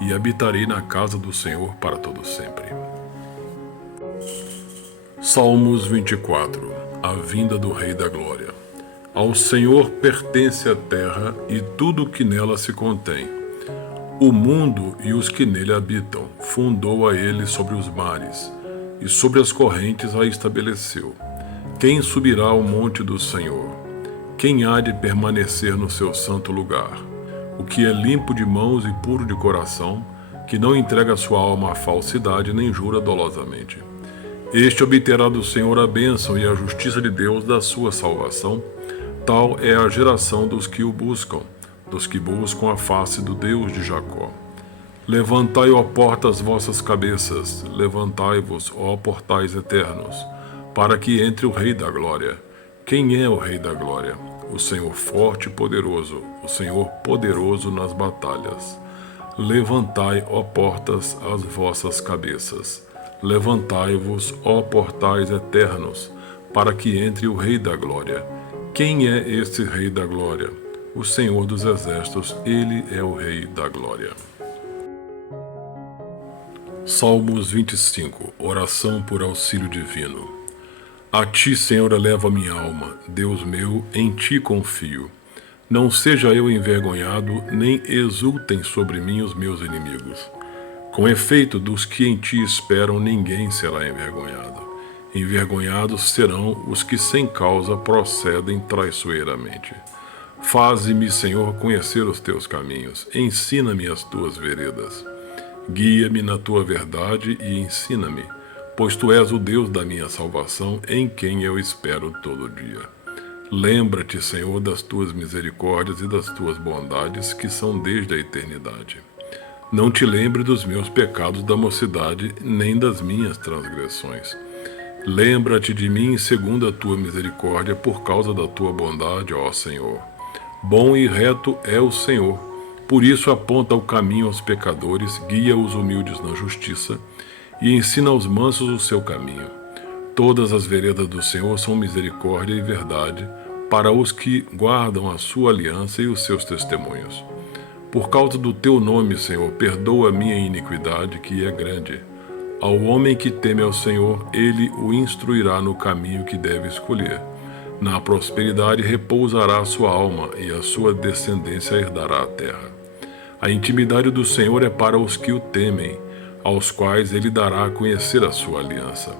e habitarei na casa do Senhor para todo sempre. Salmos 24. A vinda do Rei da Glória. Ao Senhor pertence a terra e tudo o que nela se contém. O mundo e os que nele habitam, fundou a ele sobre os mares, e sobre as correntes a estabeleceu. Quem subirá ao monte do Senhor? Quem há de permanecer no seu santo lugar? o que é limpo de mãos e puro de coração, que não entrega sua alma à falsidade nem jura dolosamente. Este obterá do Senhor a bênção e a justiça de Deus da sua salvação. Tal é a geração dos que o buscam, dos que buscam a face do Deus de Jacó. Levantai, ó portas, vossas cabeças, levantai-vos, ó portais eternos, para que entre o Rei da Glória. Quem é o Rei da Glória? O Senhor forte e poderoso, o Senhor poderoso nas batalhas. Levantai, ó portas, as vossas cabeças. Levantai-vos, ó portais eternos, para que entre o Rei da Glória. Quem é este Rei da Glória? O Senhor dos Exércitos, ele é o Rei da Glória. Salmos 25. Oração por auxílio divino. A ti, Senhor, eleva minha alma, Deus meu, em ti confio. Não seja eu envergonhado, nem exultem sobre mim os meus inimigos. Com efeito, dos que em ti esperam, ninguém será envergonhado. Envergonhados serão os que sem causa procedem traiçoeiramente. Faze-me, Senhor, conhecer os teus caminhos, ensina-me as tuas veredas. Guia-me na tua verdade e ensina-me, pois tu és o Deus da minha salvação, em quem eu espero todo dia. Lembra-te, Senhor, das tuas misericórdias e das tuas bondades, que são desde a eternidade. Não te lembre dos meus pecados da mocidade, nem das minhas transgressões. Lembra-te de mim segundo a tua misericórdia, por causa da tua bondade, ó Senhor. Bom e reto é o Senhor, por isso aponta o caminho aos pecadores, guia os humildes na justiça, e ensina aos mansos o seu caminho. Todas as veredas do Senhor são misericórdia e verdade para os que guardam a sua aliança e os seus testemunhos. Por causa do teu nome, Senhor, perdoa a minha iniquidade, que é grande. Ao homem que teme ao Senhor, ele o instruirá no caminho que deve escolher. Na prosperidade repousará a sua alma, e a sua descendência herdará a terra. A intimidade do Senhor é para os que o temem, aos quais ele dará a conhecer a sua aliança.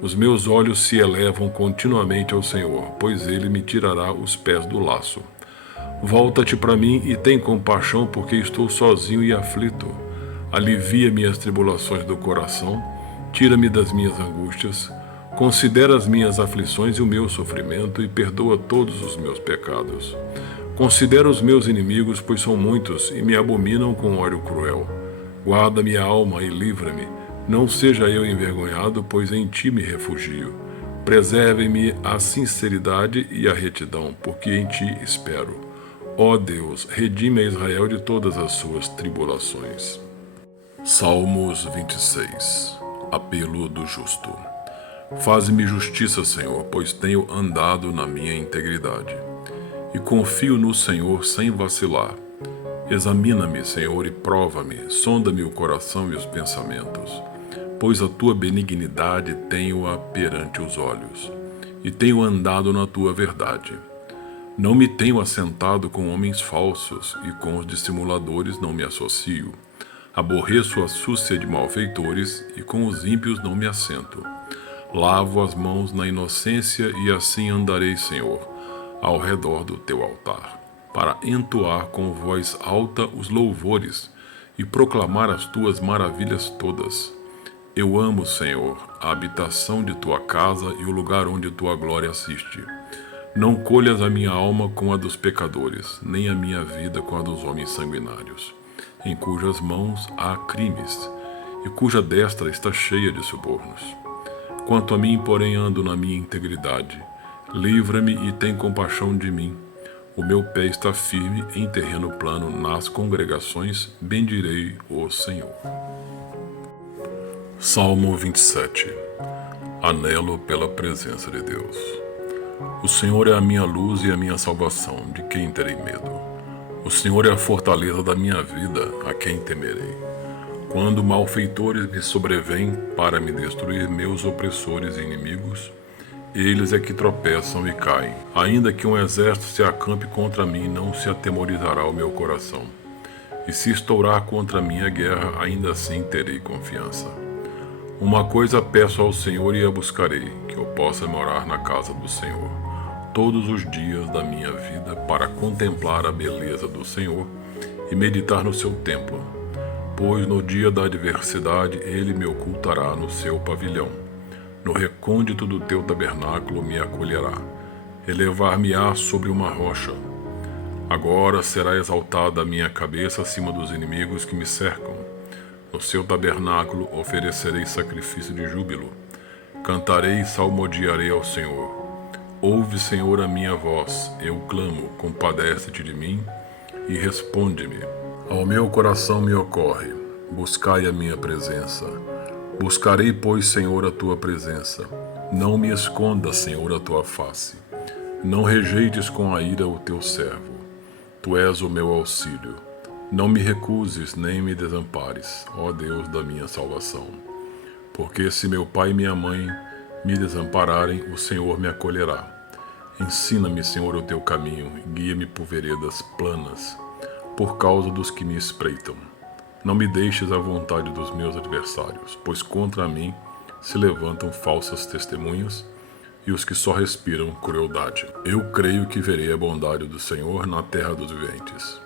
Os meus olhos se elevam continuamente ao Senhor, pois ele me tirará os pés do laço. Volta-te para mim e tem compaixão, porque estou sozinho e aflito. Alivia minhas tribulações do coração, tira-me das minhas angústias, considera as minhas aflições e o meu sofrimento e perdoa todos os meus pecados. Considera os meus inimigos, pois são muitos e me abominam com ódio cruel. Guarda minha alma e livra-me. Não seja eu envergonhado, pois em ti me refugio. Preserve-me a sinceridade e a retidão, porque em ti espero. Ó Deus, redime a Israel de todas as suas tribulações. Salmos 26. Apelo do justo. Faze-me justiça, Senhor, pois tenho andado na minha integridade. E confio no Senhor sem vacilar. Examina-me, Senhor, e prova-me, sonda-me o coração e os pensamentos, pois a tua benignidade tenho-a perante os olhos, e tenho andado na tua verdade. Não me tenho assentado com homens falsos, e com os dissimuladores não me associo. Aborreço a súcia de malfeitores, e com os ímpios não me assento. Lavo as mãos na inocência, e assim andarei, Senhor, ao redor do teu altar, para entoar com voz alta os louvores e proclamar as tuas maravilhas todas. Eu amo, Senhor, a habitação de tua casa e o lugar onde tua glória assiste. Não colhas a minha alma com a dos pecadores, nem a minha vida com a dos homens sanguinários, em cujas mãos há crimes, e cuja destra está cheia de subornos. Quanto a mim, porém, ando na minha integridade. Livra-me e tem compaixão de mim. O meu pé está firme em terreno plano, nas congregações bendirei o Senhor. Salmo 27. Anelo pela presença de Deus. O Senhor é a minha luz e a minha salvação, de quem terei medo? O Senhor é a fortaleza da minha vida, a quem temerei? Quando malfeitores me sobrevêm para me destruir, meus opressores e inimigos, eles é que tropeçam e caem. Ainda que um exército se acampe contra mim, não se atemorizará o meu coração. E se estourar contra mim a guerra, ainda assim terei confiança. Uma coisa peço ao Senhor e a buscarei, que eu possa morar na casa do Senhor todos os dias da minha vida, para contemplar a beleza do Senhor e meditar no seu templo. Pois no dia da adversidade ele me ocultará no seu pavilhão. No recôndito do teu tabernáculo me acolherá. Elevar-me-á sobre uma rocha. Agora será exaltada a minha cabeça acima dos inimigos que me cercam. No seu tabernáculo oferecerei sacrifício de júbilo. Cantarei e salmodiarei ao Senhor. Ouve, Senhor, a minha voz. Eu clamo, compadece-te de mim e responde-me. Ao meu coração me ocorre, buscai a minha presença. Buscarei, pois, Senhor, a tua presença. Não me escondas, Senhor, a tua face. Não rejeites com a ira o teu servo. Tu és o meu auxílio. Não me recuses nem me desampares, ó Deus da minha salvação. Porque se meu pai e minha mãe me desampararem, o Senhor me acolherá. Ensina-me, Senhor, o teu caminho, e guia-me por veredas planas, por causa dos que me espreitam. Não me deixes à vontade dos meus adversários, pois contra mim se levantam falsas testemunhas e os que só respiram crueldade. Eu creio que verei a bondade do Senhor na terra dos viventes.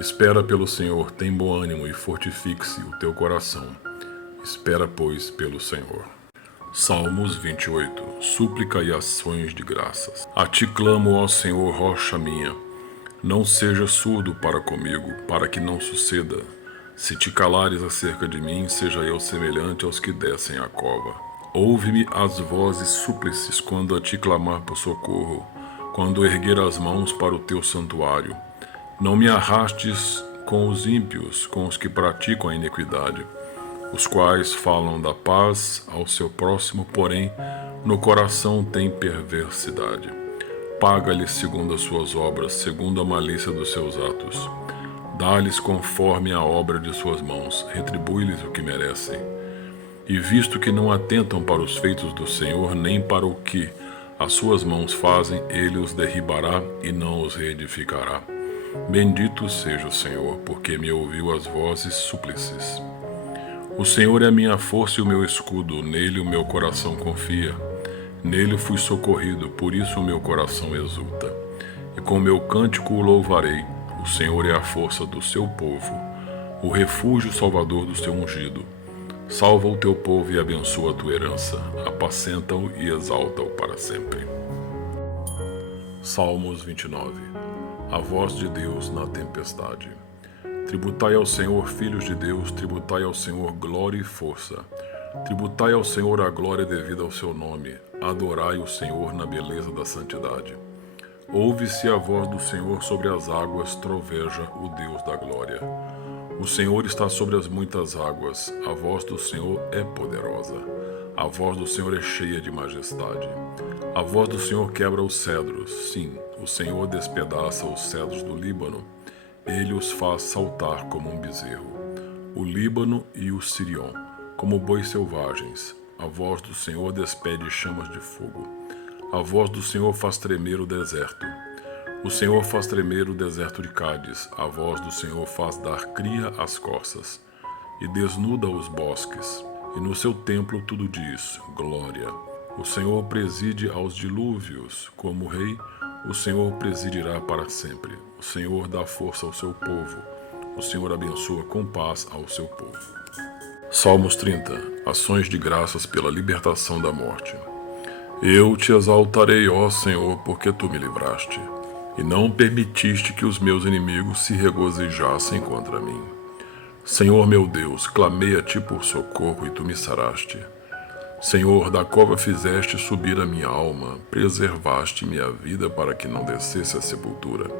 Espera pelo Senhor, tem bom ânimo e fortifique-se o teu coração. Espera, pois, pelo Senhor. Salmos 28. Súplica e ações de graças. A ti clamo, ó Senhor, rocha minha. Não seja surdo para comigo, para que não suceda. Se te calares acerca de mim, seja eu semelhante aos que descem a cova. Ouve-me as vozes súplices quando a ti clamar por socorro, quando erguer as mãos para o teu santuário. Não me arrastes com os ímpios, com os que praticam a iniquidade, os quais falam da paz ao seu próximo, porém no coração têm perversidade. Paga-lhes segundo as suas obras, segundo a malícia dos seus atos. Dá-lhes conforme a obra de suas mãos, retribui-lhes o que merecem. E visto que não atentam para os feitos do Senhor, nem para o que as suas mãos fazem, ele os derribará e não os reedificará. Bendito seja o Senhor, porque me ouviu as vozes súplices. O Senhor é a minha força e o meu escudo, nele o meu coração confia. Nele fui socorrido, por isso o meu coração exulta. E com meu cântico o louvarei. O Senhor é a força do seu povo, o refúgio salvador do seu ungido. Salva o teu povo e abençoa a tua herança. Apacenta-o e exalta-o para sempre. Salmos 29. A voz de Deus na tempestade. Tributai ao Senhor, filhos de Deus, tributai ao Senhor glória e força. Tributai ao Senhor a glória devida ao seu nome. Adorai o Senhor na beleza da santidade. Ouve-se a voz do Senhor sobre as águas, troveja o Deus da glória. O Senhor está sobre as muitas águas, a voz do Senhor é poderosa. A voz do Senhor é cheia de majestade. A voz do Senhor quebra os cedros, sim, o Senhor despedaça os cedros do Líbano. Ele os faz saltar como um bezerro. O Líbano e o Sirion, como bois selvagens. A voz do Senhor despede chamas de fogo. A voz do Senhor faz tremer o deserto. O Senhor faz tremer o deserto de Cádiz. A voz do Senhor faz dar cria às corças e desnuda os bosques. E no seu templo tudo diz, glória. O Senhor preside aos dilúvios. Como rei, o Senhor presidirá para sempre. O Senhor dá força ao seu povo. O Senhor abençoa com paz ao seu povo. Salmos 30. Ações de graças pela libertação da morte. Eu te exaltarei, ó Senhor, porque tu me livraste, e não permitiste que os meus inimigos se regozijassem contra mim. Senhor meu Deus, clamei a ti por socorro e tu me saraste. Senhor, da cova fizeste subir a minha alma, preservaste minha vida para que não descesse à sepultura.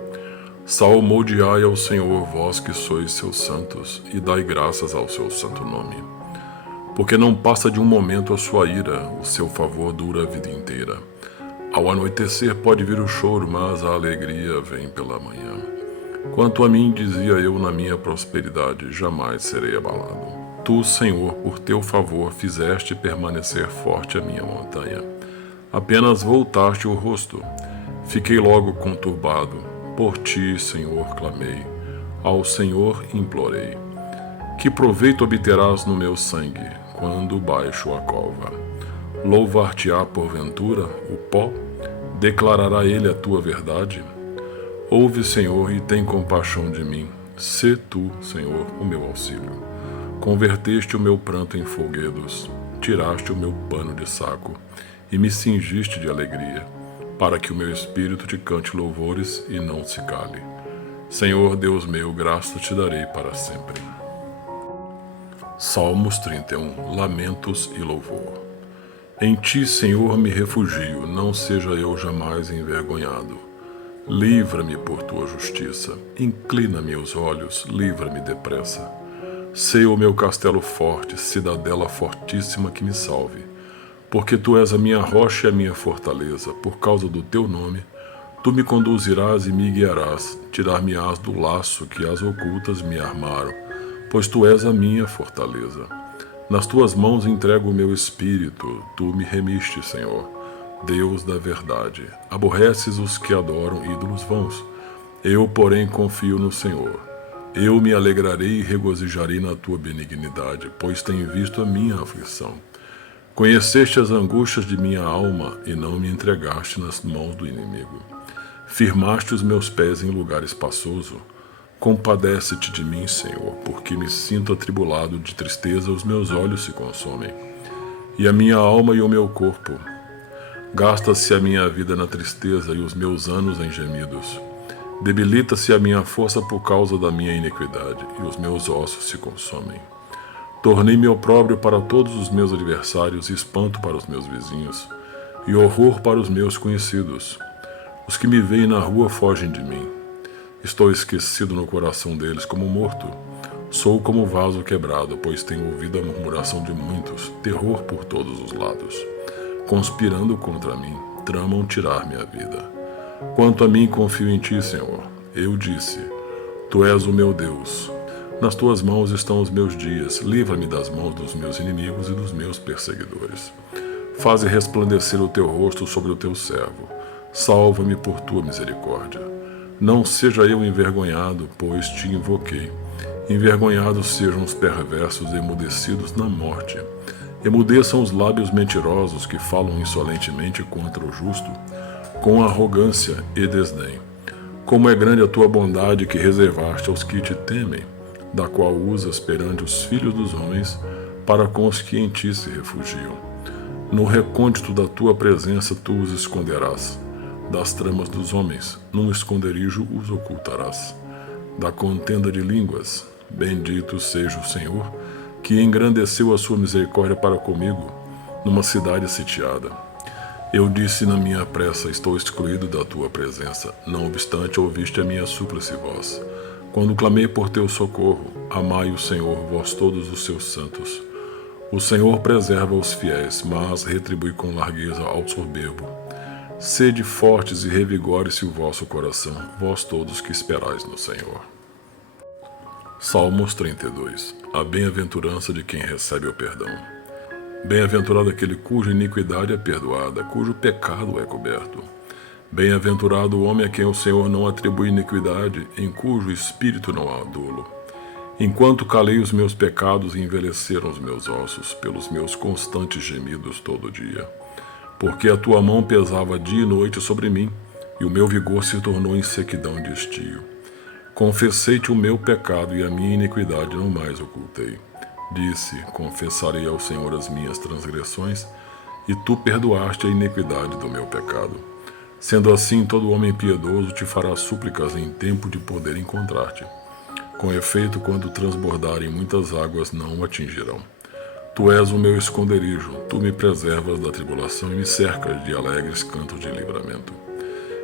Salmodiai ao Senhor, vós que sois seus santos, e dai graças ao seu santo nome. Porque não passa de um momento a sua ira, o seu favor dura a vida inteira. Ao anoitecer pode vir o choro, mas a alegria vem pela manhã. Quanto a mim, dizia eu na minha prosperidade, jamais serei abalado. Tu, Senhor, por teu favor, fizeste permanecer forte a minha montanha. Apenas voltaste o rosto. Fiquei logo conturbado. Por ti, Senhor, clamei. Ao Senhor implorei. Que proveito obterás no meu sangue, quando baixo a cova? Louvar-te-á porventura o pó? Declarará ele a tua verdade? Ouve, Senhor, e tem compaixão de mim. Sê tu, Senhor, o meu auxílio. Converteste o meu pranto em folguedos, tiraste o meu pano de saco e me cingiste de alegria, para que o meu espírito te cante louvores e não se cale. Senhor Deus meu, graças te darei para sempre. Salmos 31. Lamentos e louvor. Em ti, Senhor, me refugio, não seja eu jamais envergonhado. Livra-me por tua justiça, inclina-me os olhos, livra-me depressa. Sê o meu castelo forte, cidadela fortíssima que me salve. Porque tu és a minha rocha e a minha fortaleza, por causa do teu nome, tu me conduzirás e me guiarás, tirar-me-ás do laço que as ocultas me armaram, pois tu és a minha fortaleza. Nas tuas mãos entrego o meu espírito, tu me remiste, Senhor, Deus da verdade. Aborreces os que adoram ídolos vãos. Eu, porém, confio no Senhor. Eu me alegrarei e regozijarei na tua benignidade, pois tenho visto a minha aflição. Conheceste as angústias de minha alma e não me entregaste nas mãos do inimigo. Firmaste os meus pés em lugar espaçoso. Compadece-te de mim, Senhor, porque me sinto atribulado de tristeza, os meus olhos se consomem. E a minha alma e o meu corpo. Gasta-se a minha vida na tristeza e os meus anos em gemidos. Debilita-se a minha força por causa da minha iniquidade, e os meus ossos se consomem. Tornei-me opróbrio para todos os meus adversários, e espanto para os meus vizinhos, e horror para os meus conhecidos. Os que me veem na rua fogem de mim. Estou esquecido no coração deles como morto. Sou como vaso quebrado, pois tenho ouvido a murmuração de muitos, terror por todos os lados. Conspirando contra mim, tramam tirar-me a vida. Quanto a mim, confio em ti, Senhor. Eu disse, tu és o meu Deus. Nas tuas mãos estão os meus dias. Livra-me das mãos dos meus inimigos e dos meus perseguidores. Faze resplandecer o teu rosto sobre o teu servo. Salva-me por tua misericórdia. Não seja eu envergonhado, pois te invoquei. Envergonhados sejam os perversos e emudecidos na morte. Emudeçam os lábios mentirosos que falam insolentemente contra o justo, com arrogância e desdém. Como é grande a tua bondade que reservaste aos que te temem, da qual usas perante os filhos dos homens, para com os que em ti se refugiam. No recôndito da tua presença tu os esconderás. Das tramas dos homens, num esconderijo os ocultarás. Da contenda de línguas, bendito seja o Senhor, que engrandeceu a sua misericórdia para comigo, numa cidade sitiada. Eu disse na minha pressa, estou excluído da tua presença. Não obstante, ouviste a minha súplice voz. Quando clamei por teu socorro, amai o Senhor, vós todos os seus santos. O Senhor preserva os fiéis, mas retribui com largueza ao soberbo. Sede fortes e revigore-se o vosso coração, vós todos que esperais no Senhor. Salmos 32. A bem-aventurança de quem recebe o perdão. Bem-aventurado aquele cuja iniquidade é perdoada, cujo pecado é coberto. Bem-aventurado o homem a quem o Senhor não atribui iniquidade, em cujo espírito não há dolo. Enquanto calei os meus pecados, envelheceram os meus ossos, pelos meus constantes gemidos todo dia. Porque a tua mão pesava dia e noite sobre mim, e o meu vigor se tornou em sequidão de estio. Confessei-te o meu pecado, e a minha iniquidade não mais ocultei. Disse, confessarei ao Senhor as minhas transgressões, e tu perdoaste a iniquidade do meu pecado. Sendo assim, todo homem piedoso te fará súplicas em tempo de poder encontrar-te. Com efeito, quando transbordarem muitas águas, não o atingirão. Tu és o meu esconderijo, tu me preservas da tribulação e me cercas de alegres cantos de livramento.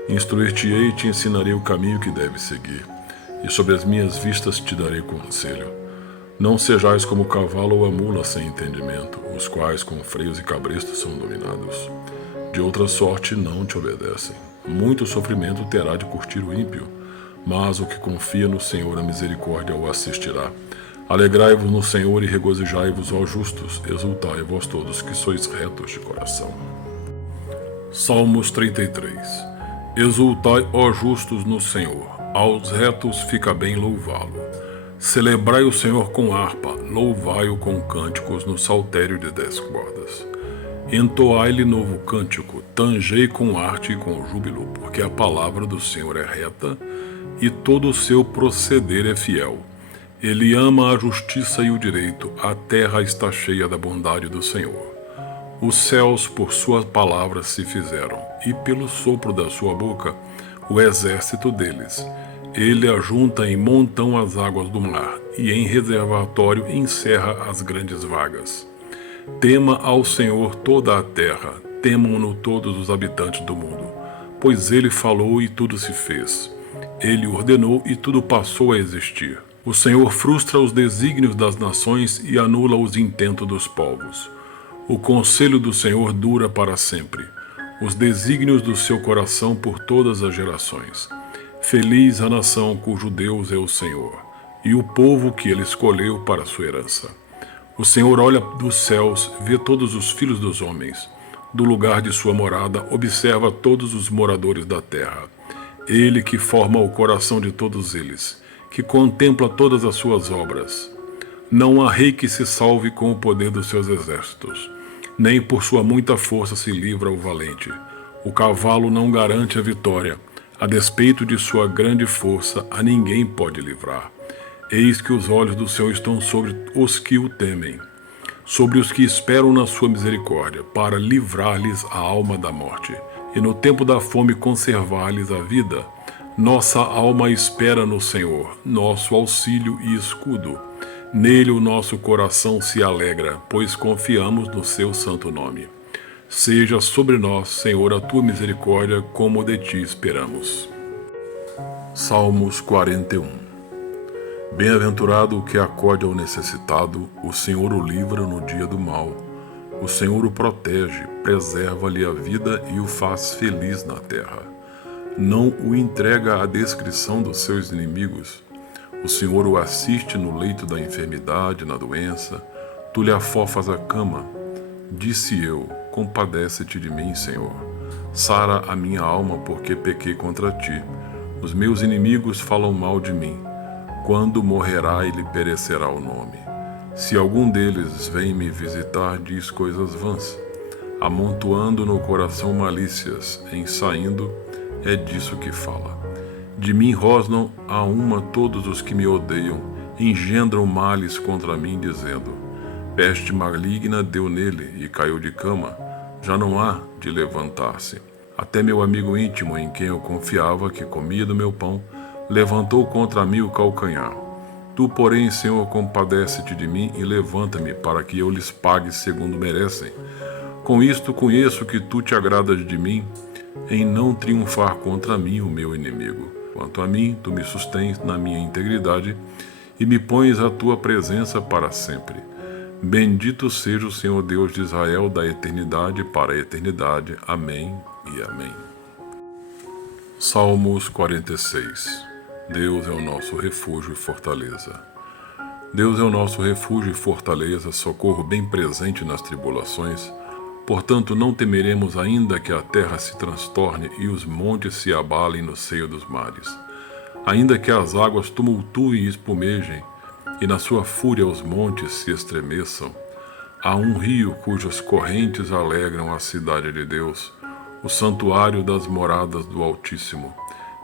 Instruir-te-ei e te ensinarei o caminho que deves seguir, e sobre as minhas vistas te darei conselho. Não sejais como o cavalo ou a mula sem entendimento, os quais com freios e cabrestos são dominados. De outra sorte não te obedecem. Muito sofrimento terá de curtir o ímpio, mas o que confia no Senhor a misericórdia o assistirá. Alegrai-vos no Senhor e regozijai-vos, ó justos, exultai vós todos que sois retos de coração. Salmos 33. Exultai, ó justos, no Senhor, aos retos fica bem louvá-lo. Celebrai o Senhor com harpa, louvai-o com cânticos no saltério de 10 cordas. Entoai-lhe novo cântico, tangei com arte e com júbilo, porque a palavra do Senhor é reta, e todo o seu proceder é fiel. Ele ama a justiça e o direito, a terra está cheia da bondade do Senhor. Os céus por sua palavra se fizeram, e pelo sopro da sua boca o exército deles. Ele ajunta em montão as águas do mar, e em reservatório encerra as grandes vagas. Tema ao Senhor toda a terra, temam-no todos os habitantes do mundo, pois ele falou e tudo se fez. Ele ordenou e tudo passou a existir. O Senhor frustra os desígnios das nações e anula os intentos dos povos. O conselho do Senhor dura para sempre, os desígnios do seu coração por todas as gerações. Feliz a nação cujo Deus é o Senhor, e o povo que ele escolheu para sua herança. O Senhor olha dos céus, vê todos os filhos dos homens. Do lugar de sua morada, observa todos os moradores da terra. Ele que forma o coração de todos eles, que contempla todas as suas obras. Não há rei que se salve com o poder dos seus exércitos, nem por sua muita força se livra o valente. O cavalo não garante a vitória, a despeito de sua grande força, a ninguém pode livrar. Eis que os olhos do Senhor estão sobre os que o temem, sobre os que esperam na sua misericórdia, para livrar-lhes a alma da morte, e no tempo da fome conservar-lhes a vida. Nossa alma espera no Senhor, nosso auxílio e escudo. Nele o nosso coração se alegra, pois confiamos no seu santo nome. Seja sobre nós, Senhor, a tua misericórdia, como de ti esperamos. Salmos 41. Bem-aventurado o que acode ao necessitado, o Senhor o livra no dia do mal. O Senhor o protege, preserva-lhe a vida e o faz feliz na terra. Não o entrega à descrição dos seus inimigos. O Senhor o assiste no leito da enfermidade, na doença. Tu lhe afofas a cama. Disse eu, compadece-te de mim, Senhor. Sara a minha alma, porque pequei contra ti. Os meus inimigos falam mal de mim. Quando morrerá e lhe perecerá o nome. Se algum deles vem me visitar, diz coisas vãs, amontoando no coração malícias, em saindo, é disso que fala. De mim rosnam a uma todos os que me odeiam, engendram males contra mim, dizendo: peste maligna deu nele e caiu de cama, já não há de levantar-se. Até meu amigo íntimo, em quem eu confiava, que comia do meu pão, levantou contra mim o calcanhar. Tu, porém, Senhor, compadece-te de mim e levanta-me, para que eu lhes pague segundo merecem. Com isto conheço que tu te agradas de mim, em não triunfar contra mim o meu inimigo. Quanto a mim, tu me sustens na minha integridade e me pões à tua presença para sempre. Bendito seja o Senhor Deus de Israel, da eternidade para a eternidade. Amém e amém. Salmos 46. Deus é o nosso refúgio e fortaleza. Deus é o nosso refúgio e fortaleza, socorro bem presente nas tribulações. Portanto, não temeremos ainda que a terra se transtorne e os montes se abalem no seio dos mares. Ainda que as águas tumultuem e espumejem, e na sua fúria os montes se estremeçam. Há um rio cujas correntes alegram a cidade de Deus, o santuário das moradas do Altíssimo.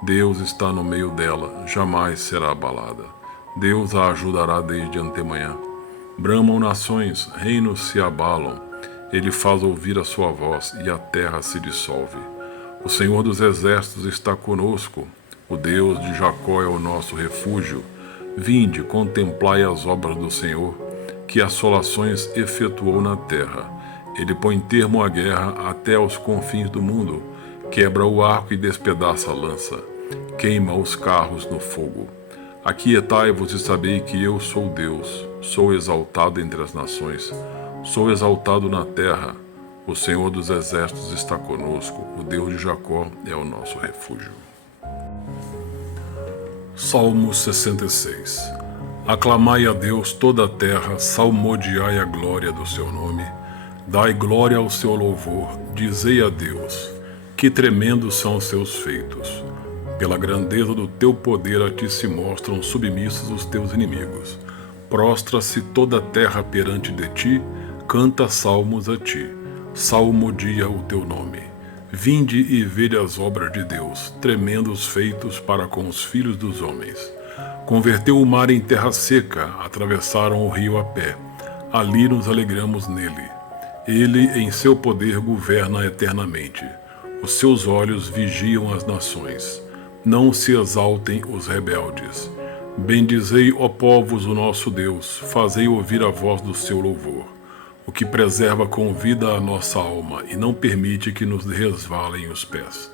Deus está no meio dela, jamais será abalada. Deus a ajudará desde antemanhã. Bramam nações, reinos se abalam. Ele faz ouvir a sua voz e a terra se dissolve. O Senhor dos exércitos está conosco. O Deus de Jacó é o nosso refúgio. Vinde, contemplai as obras do Senhor, que assolações efetuou na terra. Ele põe termo à guerra até aos confins do mundo. Quebra o arco e despedaça a lança, queima os carros no fogo. Aquietai-vos e sabei que eu sou Deus, sou exaltado entre as nações, sou exaltado na terra. O Senhor dos exércitos está conosco, o Deus de Jacó é o nosso refúgio. Salmo 66. Aclamai a Deus toda a terra, salmodiai a glória do seu nome, dai glória ao seu louvor, dizei a Deus: que tremendos são os seus feitos. Pela grandeza do teu poder a ti se mostram submissos os teus inimigos. Prostra-se toda a terra perante de ti, canta salmos a ti. Salmodia o teu nome. Vinde e vede as obras de Deus, tremendos feitos para com os filhos dos homens. Converteu o mar em terra seca, atravessaram o rio a pé. Ali nos alegramos nele. Ele, em seu poder, governa eternamente. Os seus olhos vigiam as nações. Não se exaltem os rebeldes. Bendizei, ó povos, o nosso Deus, fazei ouvir a voz do seu louvor, o que preserva com vida a nossa alma e não permite que nos resvalem os pés.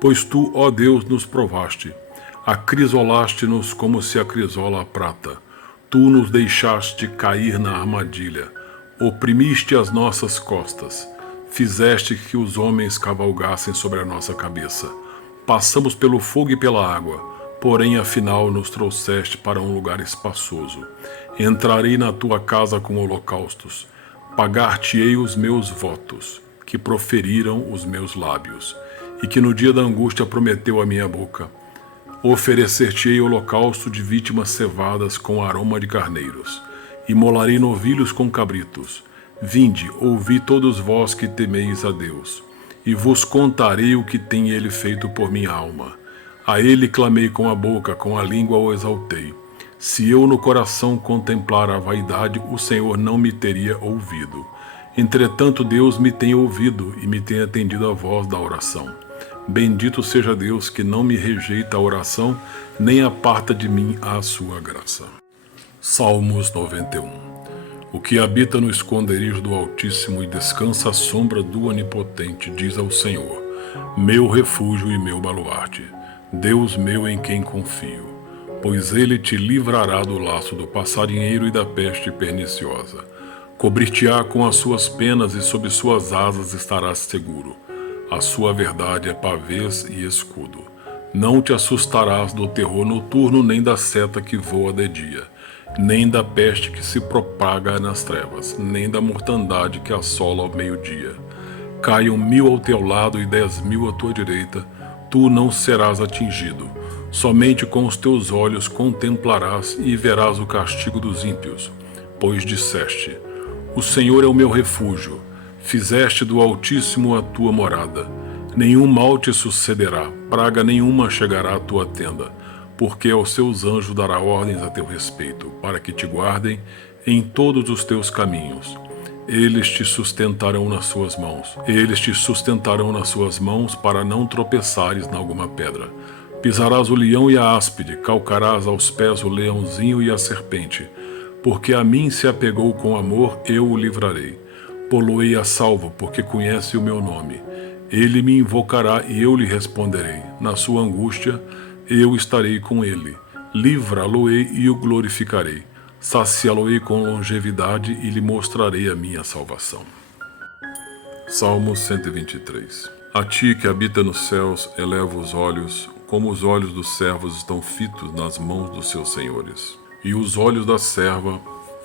Pois tu, ó Deus, nos provaste, acrisolaste-nos como se acrisola a prata. Tu nos deixaste cair na armadilha, oprimiste as nossas costas, fizeste que os homens cavalgassem sobre a nossa cabeça. Passamos pelo fogo e pela água, porém afinal nos trouxeste para um lugar espaçoso. Entrarei na tua casa com holocaustos, pagar-te-ei os meus votos, que proferiram os meus lábios, e que no dia da angústia prometeu a minha boca. Oferecer-te-ei holocausto de vítimas cevadas com aroma de carneiros, imolarei novilhos com cabritos. Vinde, ouvi todos vós que temeis a Deus, e vos contarei o que tem ele feito por minha alma. A ele clamei com a boca, com a língua o exaltei. Se eu no coração contemplar a vaidade, o Senhor não me teria ouvido. Entretanto, Deus me tem ouvido e me tem atendido a voz da oração. Bendito seja Deus que não me rejeita a oração, nem aparta de mim a sua graça. Salmos 91. O que habita no esconderijo do Altíssimo e descansa à sombra do Onipotente, diz ao Senhor: meu refúgio e meu baluarte, Deus meu em quem confio. Pois ele te livrará do laço do passarinheiro e da peste perniciosa. Cobrir-te-á com as suas penas e sob suas asas estarás seguro. A sua verdade é pavês e escudo. Não te assustarás do terror noturno, nem da seta que voa de dia, nem da peste que se propaga nas trevas, nem da mortandade que assola ao meio-dia. Caiam 1000 ao teu lado e 10.000 à tua direita, tu não serás atingido. Somente com os teus olhos contemplarás e verás o castigo dos ímpios, pois disseste: o Senhor é o meu refúgio, fizeste do Altíssimo a tua morada. Nenhum mal te sucederá, praga nenhuma chegará à tua tenda, porque aos seus anjos dará ordens a teu respeito, para que te guardem em todos os teus caminhos. Eles te sustentarão nas suas mãos, para não tropeçares em alguma pedra. Pisarás o leão e a áspide, calcarás aos pés o leãozinho e a serpente. Porque a mim se apegou com amor, eu o livrarei. Pô-lo-ei a salvo, porque conhece o meu nome. Ele me invocará e eu lhe responderei. Na sua angústia, eu estarei com ele. Livrá-lo-ei e o glorificarei. Saciá-lo-ei com longevidade e lhe mostrarei a minha salvação. Salmo 123. A ti que habita nos céus, eleva os olhos, como os olhos dos servos estão fitos nas mãos dos seus senhores, e os olhos da serva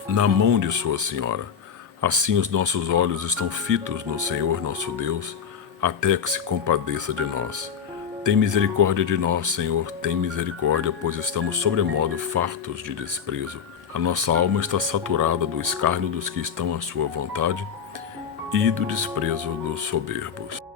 na mão de sua senhora. Assim os nossos olhos estão fitos no Senhor nosso Deus, até que se compadeça de nós. Tem misericórdia de nós, Senhor, tem misericórdia, pois estamos sobremodo fartos de desprezo. A nossa alma está saturada do escárnio dos que estão à sua vontade e do desprezo dos soberbos.